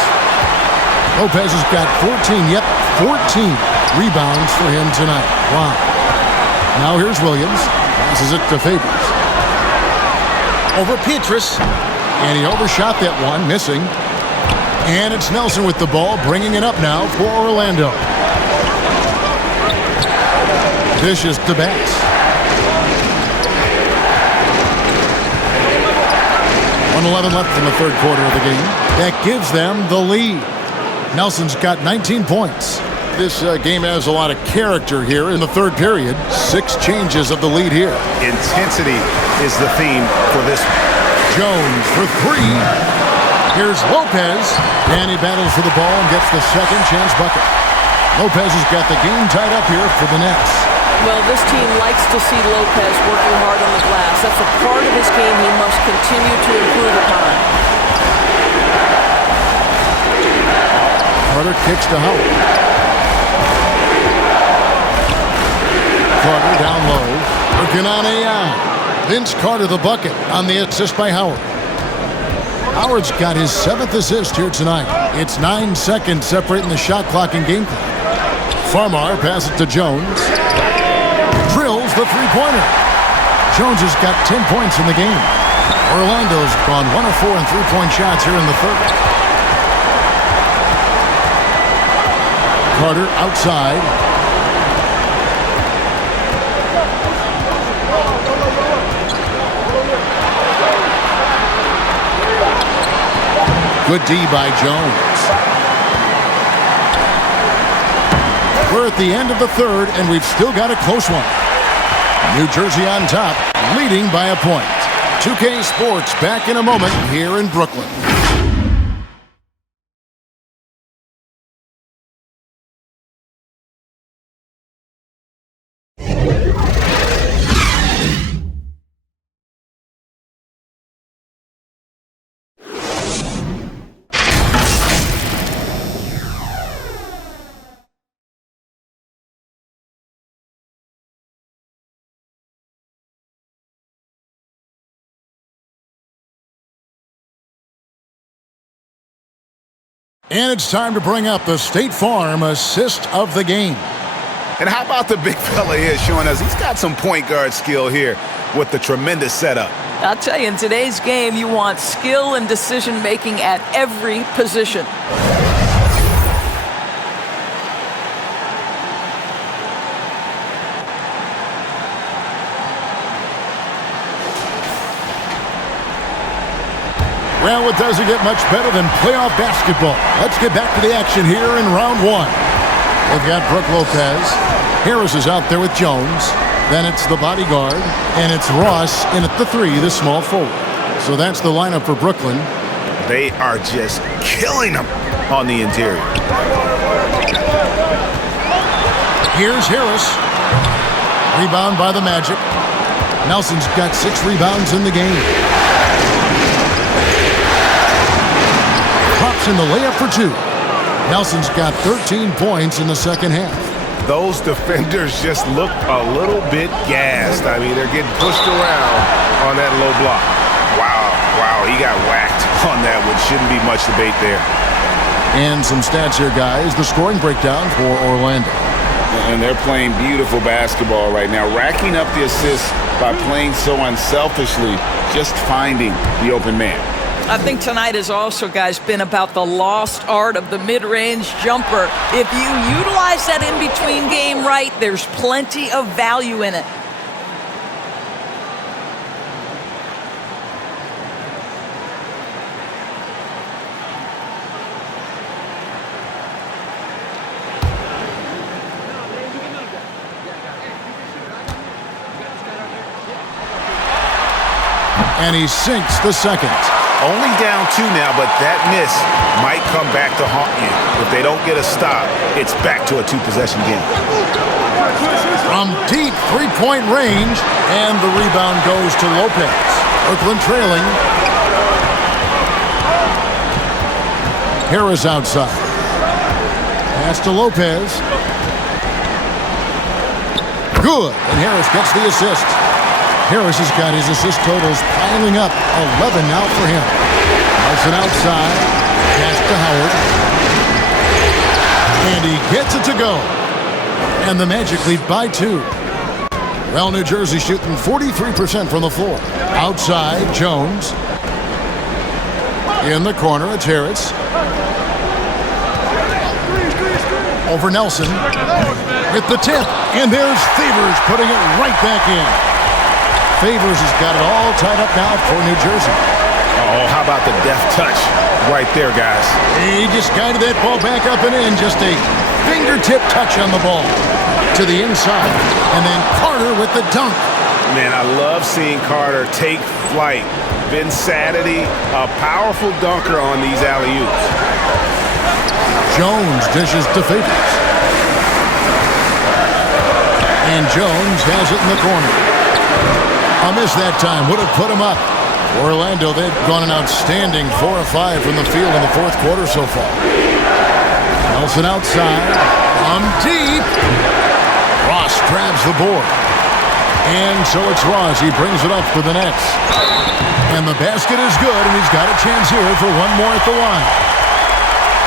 Lopez has got 14. Yep, 14 rebounds for him tonight. Wow. Now here's Williams. Passes it to Favors. Over Petrus. And he overshot that one, missing. And it's Nelson with the ball, bringing it up now for Orlando. Dishes to Bass. .11 left in the third quarter of the game. That gives them the lead. Nelson's got 19 points. This game has a lot of character here in the third period. 6 changes of the lead here. Intensity is the theme for this one. Jones for 3. Here's Lopez. And he battles for the ball and gets the second chance bucket. Lopez has got the game tied up here for the Nets. Well, this team likes to see Lopez working hard on the glass. That's a part of his game he must continue to improve upon. Carter kicks to Howard. Carter down low. Working on a Vince Carter the bucket on the assist by Howard. Howard's got his 7th assist here tonight. It's 9 seconds separating the shot clock and game clock. Farmar passes to Jones. Drills the three-pointer. Jones has got 10 points in the game. Orlando's gone 1 of 4 in three-point shots here in the third. Carter outside. Good D by Jones. We're at the end of the third, and we've still got a close one. New Jersey on top, leading by a point. 2K Sports back in a moment here in Brooklyn. And it's time to bring up the State Farm assist of the game. And how about the big fella here showing us he's got some point guard skill here with the tremendous setup. I'll tell you, in today's game, you want skill and decision-making at every position. Well, it doesn't get much better than playoff basketball. Let's get back to the action here in round one. They've got Brook Lopez. Harris is out there with Jones. Then it's the bodyguard, and it's Ross in at the 3, the small forward. So that's the lineup for Brooklyn. They are just killing them on the interior. Here's Harris. Rebound by the Magic. Nelson's got 6 rebounds in the game. Pops in the layup for 2. Nelson's got 13 points in the second half. Those defenders just look a little bit gassed. I mean, they're getting pushed around on that low block. Wow, he got whacked on that one. Shouldn't be much debate there. And some stats here, guys. The scoring breakdown for Orlando. And they're playing beautiful basketball right now, racking up the assists by playing so unselfishly, just finding the open man. I think tonight has also, guys, been about the lost art of the mid-range jumper. If you utilize that in-between game right, there's plenty of value in it. And he sinks the second. Only down 2 now, but that miss might come back to haunt you. If they don't get a stop, it's back to a 2-possession game. From deep three-point range, and the rebound goes to Lopez. Brooklyn trailing. Harris outside. Pass to Lopez. Good, and Harris gets the assist. Harris has got his assist totals piling up. 11 now for him. Nelson outside. Pass to Howard. And he gets it to go. And the Magic lead by 2. Well, New Jersey shooting 43% from the floor. Outside, Jones. In the corner, it's Harris. Over Nelson. With the tip. And there's Favors putting it right back in. Favors has got it all tied up now for New Jersey. Oh, how about the deft touch right there, guys? He just guided that ball back up and in. Just a fingertip touch on the ball. To the inside. And then Carter with the dunk. Man, I love seeing Carter take flight. Vinsanity, a powerful dunker on these alley-oops. Jones dishes to Favors. And Jones has it in the corner. A miss that time would have put him up. Orlando, they've gone an outstanding 4 of 5 from the field in the fourth quarter so far. Nelson outside. Deep. Ross grabs the board. And so it's Ross. He brings it up for the Nets. And the basket is good, and he's got a chance here for one more at the line.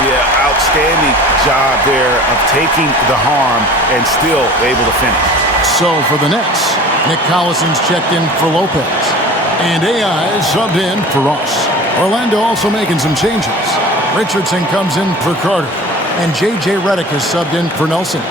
Yeah, outstanding job there of taking the harm and still able to finish. So for the Nets, Nick Collison's checked in for Lopez. And AI is subbed in for Ross. Orlando also making some changes. Richardson comes in for Carter. And J.J. Redick is subbed in for Nelson.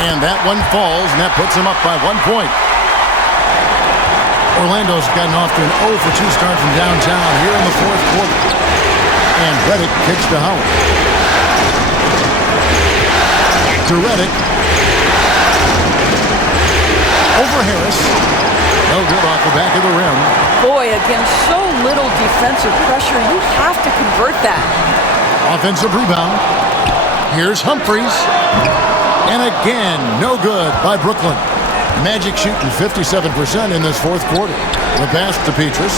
And that one falls, and that puts him up by 1 point. Orlando's gotten off to an 0 for 2 start from downtown here in the fourth quarter. And Redick kicks to Howard. Back to Redick. Over Harris. No good off the back of the rim. Boy, against so little defensive pressure, you have to convert that. Offensive rebound. Here's Humphries. And again, no good by Brooklyn. Magic shooting 57% in this fourth quarter. The pass to Petrus.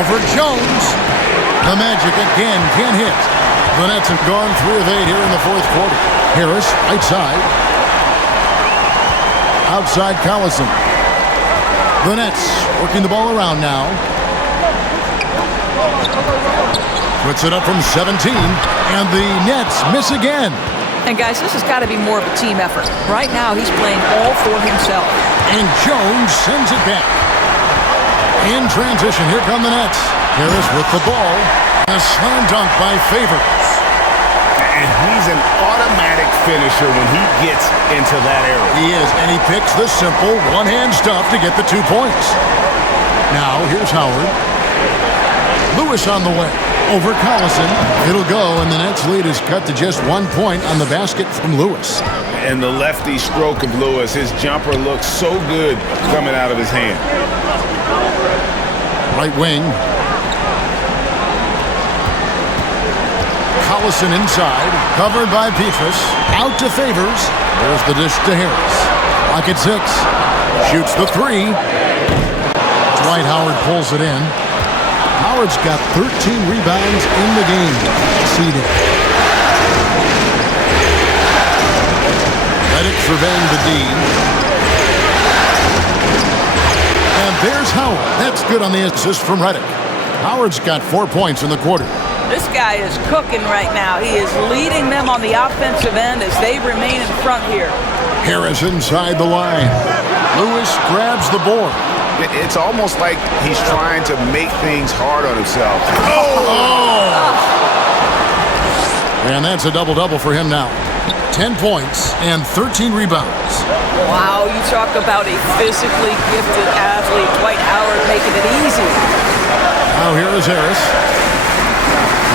Over Jones. The Magic again can't hit. The Nets have gone 3 of 8 here in the fourth quarter. Harris, right side. Outside Collison. The Nets working the ball around now. Puts it up from 17. And the Nets miss again. And guys, this has got to be more of a team effort. Right now, he's playing all for himself. And Jones sends it back. In transition, here come the Nets. Harris with the ball. A slam dunk by Favors. And he's an automatic finisher when he gets into that area. He is, and he picks the simple one-hand stuff to get the 2 points. Now, here's Howard. Lewis on the way. Over Collison. It'll go, and the Nets lead is cut to just 1 point on the basket from Lewis. And the lefty stroke of Lewis, his jumper looks so good coming out of his hand. Right wing. Collison inside, covered by Petrus. Out to Favors. There's the dish to Harris. Clock at 6. Shoots the 3. Dwight Howard pulls it in. Howard's got 13 rebounds in the game. Seeded. Redick surveying the D. And there's Howard. That's good on the assist from Redick. Howard's got 4 points in the quarter. This guy is cooking right now. He is leading them on the offensive end as they remain in front here. Harris inside the line. Lewis grabs the board. It's almost like he's trying to make things hard on himself. And that's a double-double for him now. 10 points and 13 rebounds. Wow, you talk about a physically gifted athlete. Dwight Howard making it easy. Now here is Harris.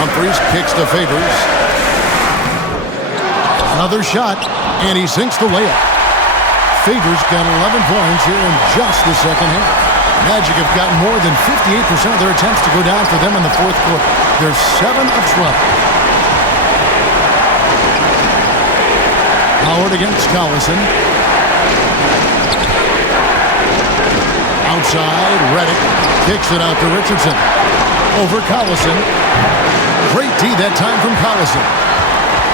Humphries kicks to Favors. Another shot, and he sinks the layup. Favors got 11 points here in just the second half. Magic have gotten more than 58% of their attempts to go down for them in the fourth quarter. They're 7 of 12. Howard against Collison. Outside, Redick kicks it out to Richardson. Over Collison. Great D that time from Collison.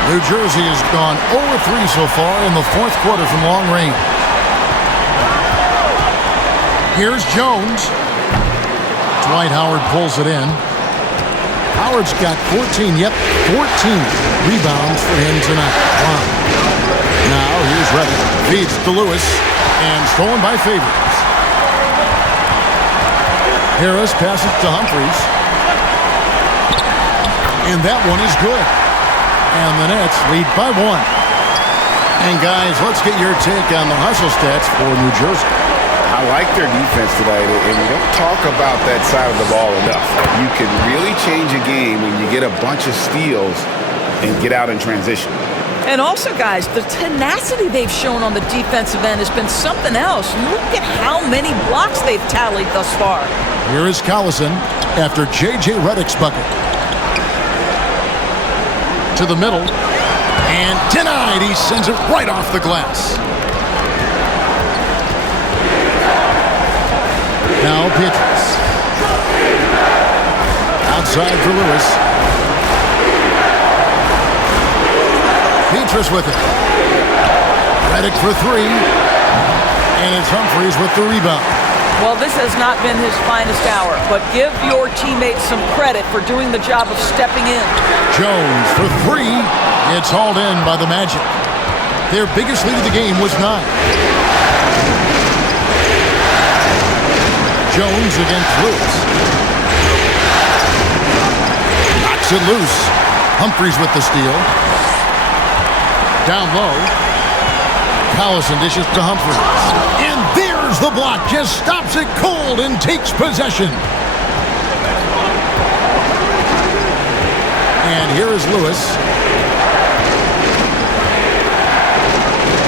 New Jersey has gone 0-3 so far in the fourth quarter from long range. Here's Jones. Dwight Howard pulls it in. Howard's got 14 rebounds for him tonight. Wow. Now here's Redick. Feeds to Lewis. And stolen by Favors. Harris passes to Humphries. And that one is good. And the Nets lead by 1. And guys, let's get your take on the hustle stats for New Jersey. I like their defense tonight, and we don't talk about that side of the ball enough. You can really change a game when you get a bunch of steals and get out in transition. And also, guys, the tenacity they've shown on the defensive end has been something else. Look at how many blocks they've tallied thus far. Here is Collison after J.J. Redick's bucket. To the middle. And denied. He sends it right off the glass. Now Petrus. Outside for Lewis. Petrus with it. Redick for three. And it's Humphries with the rebound. Well, this has not been his finest hour, but give your teammates some credit for doing the job of stepping in. Jones for three. It's hauled in by the Magic. Their biggest lead of the game was 9. Jones against Lewis. Knocks it loose. Humphries with the steal. Down low. Collison dishes to Humphries. And there's the block. Just stops it cold and takes possession. And here is Lewis.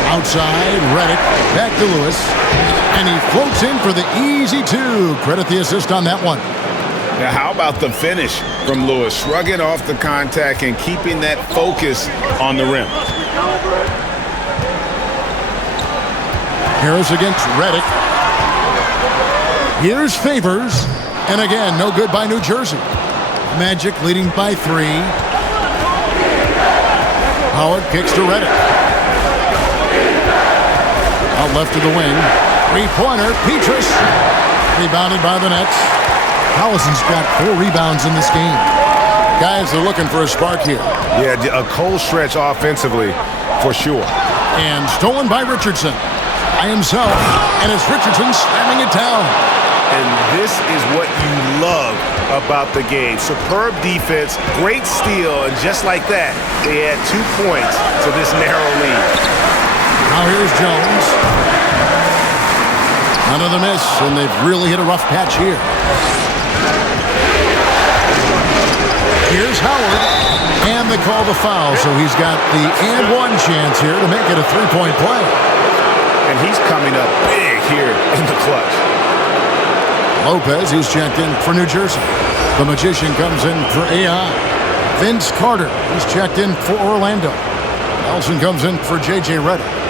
Outside, Redick. Back to Lewis. And he floats in for the easy 2. Credit the assist on that one. Now, how about the finish from Lewis? Shrugging off the contact and keeping that focus on the rim. Harris against Redick. Here's Favors. And again, no good by New Jersey. Magic leading by 3. Howard kicks to Redick. Out left to the wing. Three-pointer, Petrus. Rebounded by the Nets. Collison's got 4 rebounds in this game. Guys are looking for a spark here. Yeah, a cold stretch offensively, for sure. And stolen by Richardson. By himself. And it's Richardson slamming it down. And this is what you love about the game. Superb defense, great steal, and just like that, they add 2 points to this narrow lead. Now here's Jones. Another miss, and they've really hit a rough patch here. Here's Howard, and they call the foul, so he's got the and one chance here to make it a 3-point play. And he's coming up big here in the clutch. Lopez, he's checked in for New Jersey. The Magician comes in for AI. Vince Carter, he's checked in for Orlando. Nelson comes in for J.J. Redick.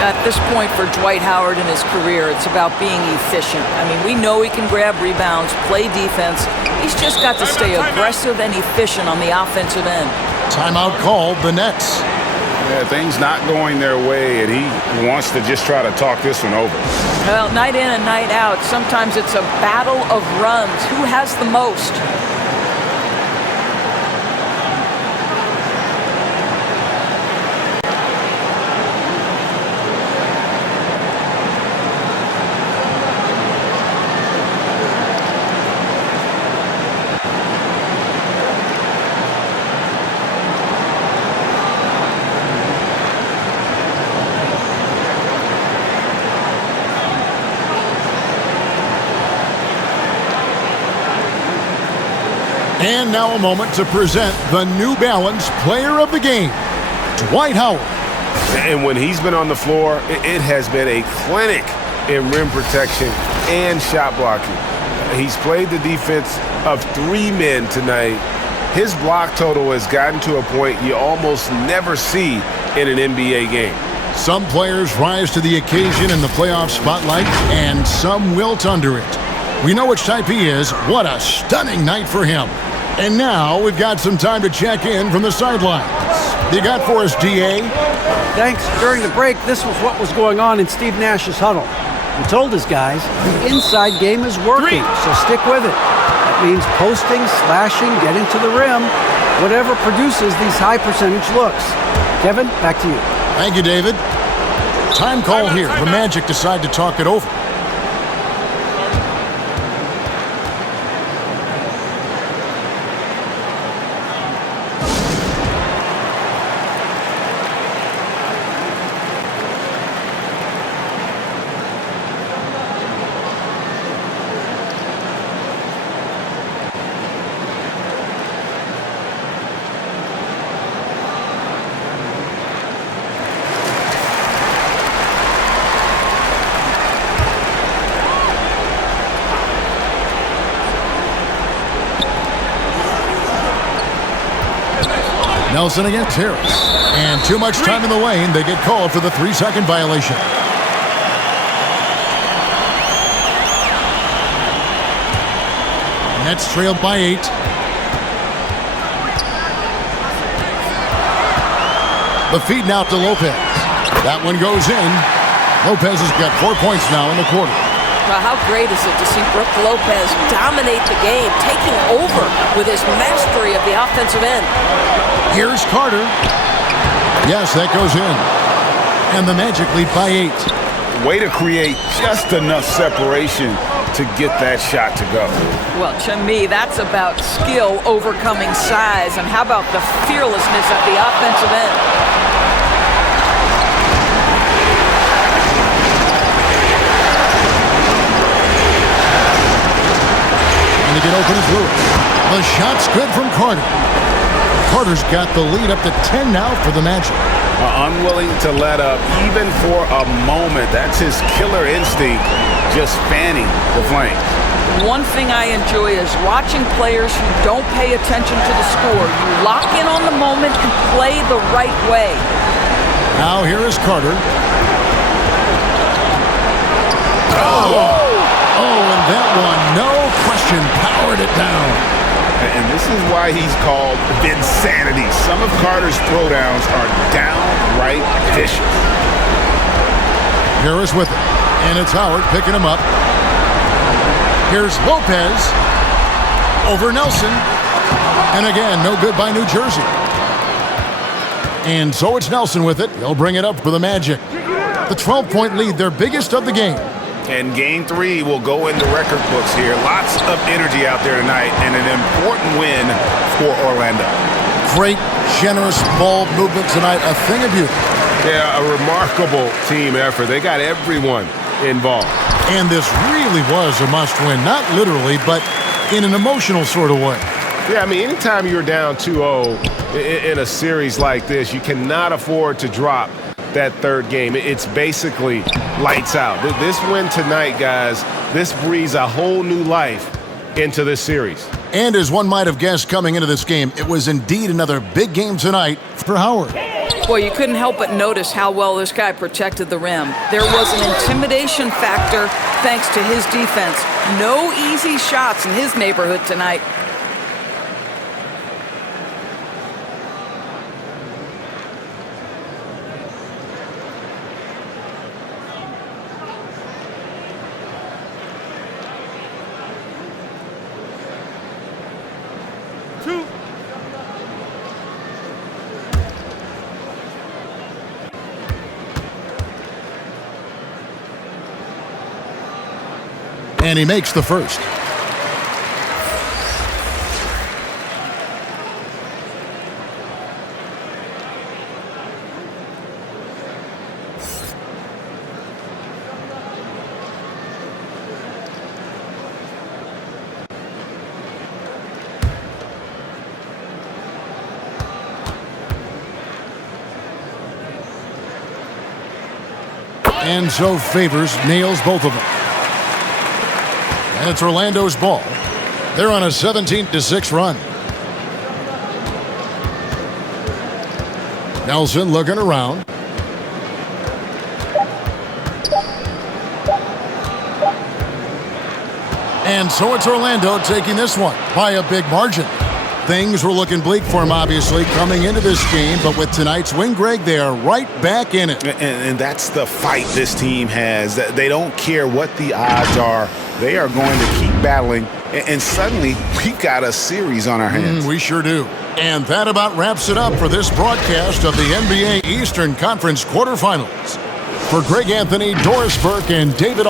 At this point for Dwight Howard in his career, it's about being efficient. I mean, we know he can grab rebounds, play defense. He's just got to stay aggressive and efficient on the offensive end. Timeout called, the Nets. Yeah, things not going their way, and he wants to just try to talk this one over. Well, night in and night out, sometimes it's a battle of runs. Who has the most? And now a moment to present the New Balance Player of the Game, Dwight Howard. And when he's been on the floor, it has been a clinic in rim protection and shot blocking. He's played the defense of 3 men tonight. His block total has gotten to a point you almost never see in an NBA game. Some players rise to the occasion in the playoff spotlight, and some wilt under it. We know which type he is. What a stunning night for him. And now we've got some time to check in from the sidelines. You got for us, D.A.? Thanks. During the break, this was what was going on in Steve Nash's huddle. He told his guys the inside game is working, so stick with it. That means posting, slashing, getting to the rim, whatever produces these high percentage looks. Kevin, back to you. Thank you, David. Time call here. The Magic decide to talk it over. Nelson against Harris. And too much time in the lane. They get called for the 3-second violation. Nets trailed by 8. The feed now to Lopez. That one goes in. Lopez has got 4 points now in the quarter. Well, how great is it to see Brook Lopez dominate the game, taking over with his mastery of the offensive end. Here's Carter. Yes, that goes in. And the Magic lead by 8. Way to create just enough separation to get that shot to go. Well, to me, that's about skill overcoming size. And how about the fearlessness at the offensive end? And to get open is Lewis. The shot's good from Carter. Carter's got the lead up to 10 now for the Magic. Unwilling to let up even for a moment. That's his killer instinct, just fanning the flame. One thing I enjoy is watching players who don't pay attention to the score. You lock in on the moment and play the right way. Now here is Carter. And that one, no question, powered it down. And this is why he's called Vinsanity. Some of Carter's throwdowns are downright vicious. Harris with it. And it's Howard picking him up. Here's Lopez. Over Nelson. And again, no good by New Jersey. And so it's Nelson with it. He'll bring it up for the Magic. The 12-point lead, their biggest of the game. And game 3 will go in the record books here. Lots of energy out there tonight and an important win for Orlando. Great, generous ball movement tonight. A thing of beauty. Yeah, a remarkable team effort. They got everyone involved. And this really was a must-win. Not literally, but in an emotional sort of way. Yeah, I mean, anytime you're down 2-0 in a series like this, you cannot afford to drop that third game. It's basically lights out. This win tonight, guys, this breathes a whole new life into this series. And as one might have guessed coming into this game, it was indeed another big game tonight for Howard. Well, you couldn't help but notice how well this guy protected the rim. There was an intimidation factor thanks to his defense. No easy shots in his neighborhood tonight. And he makes the first. And so Favors nails both of them. And it's Orlando's ball. They're on a 17-6 run. Nelson looking around. And so it's Orlando taking this one by a big margin. Things were looking bleak for him, obviously, coming into this game. But with tonight's win, Greg, they are right back in it. And that's the fight this team has. They don't care what the odds are. They are going to keep battling. And suddenly, we've got a series on our hands. We sure do. And that about wraps it up for this broadcast of the NBA Eastern Conference quarterfinals. For Greg Anthony, Doris Burke, and David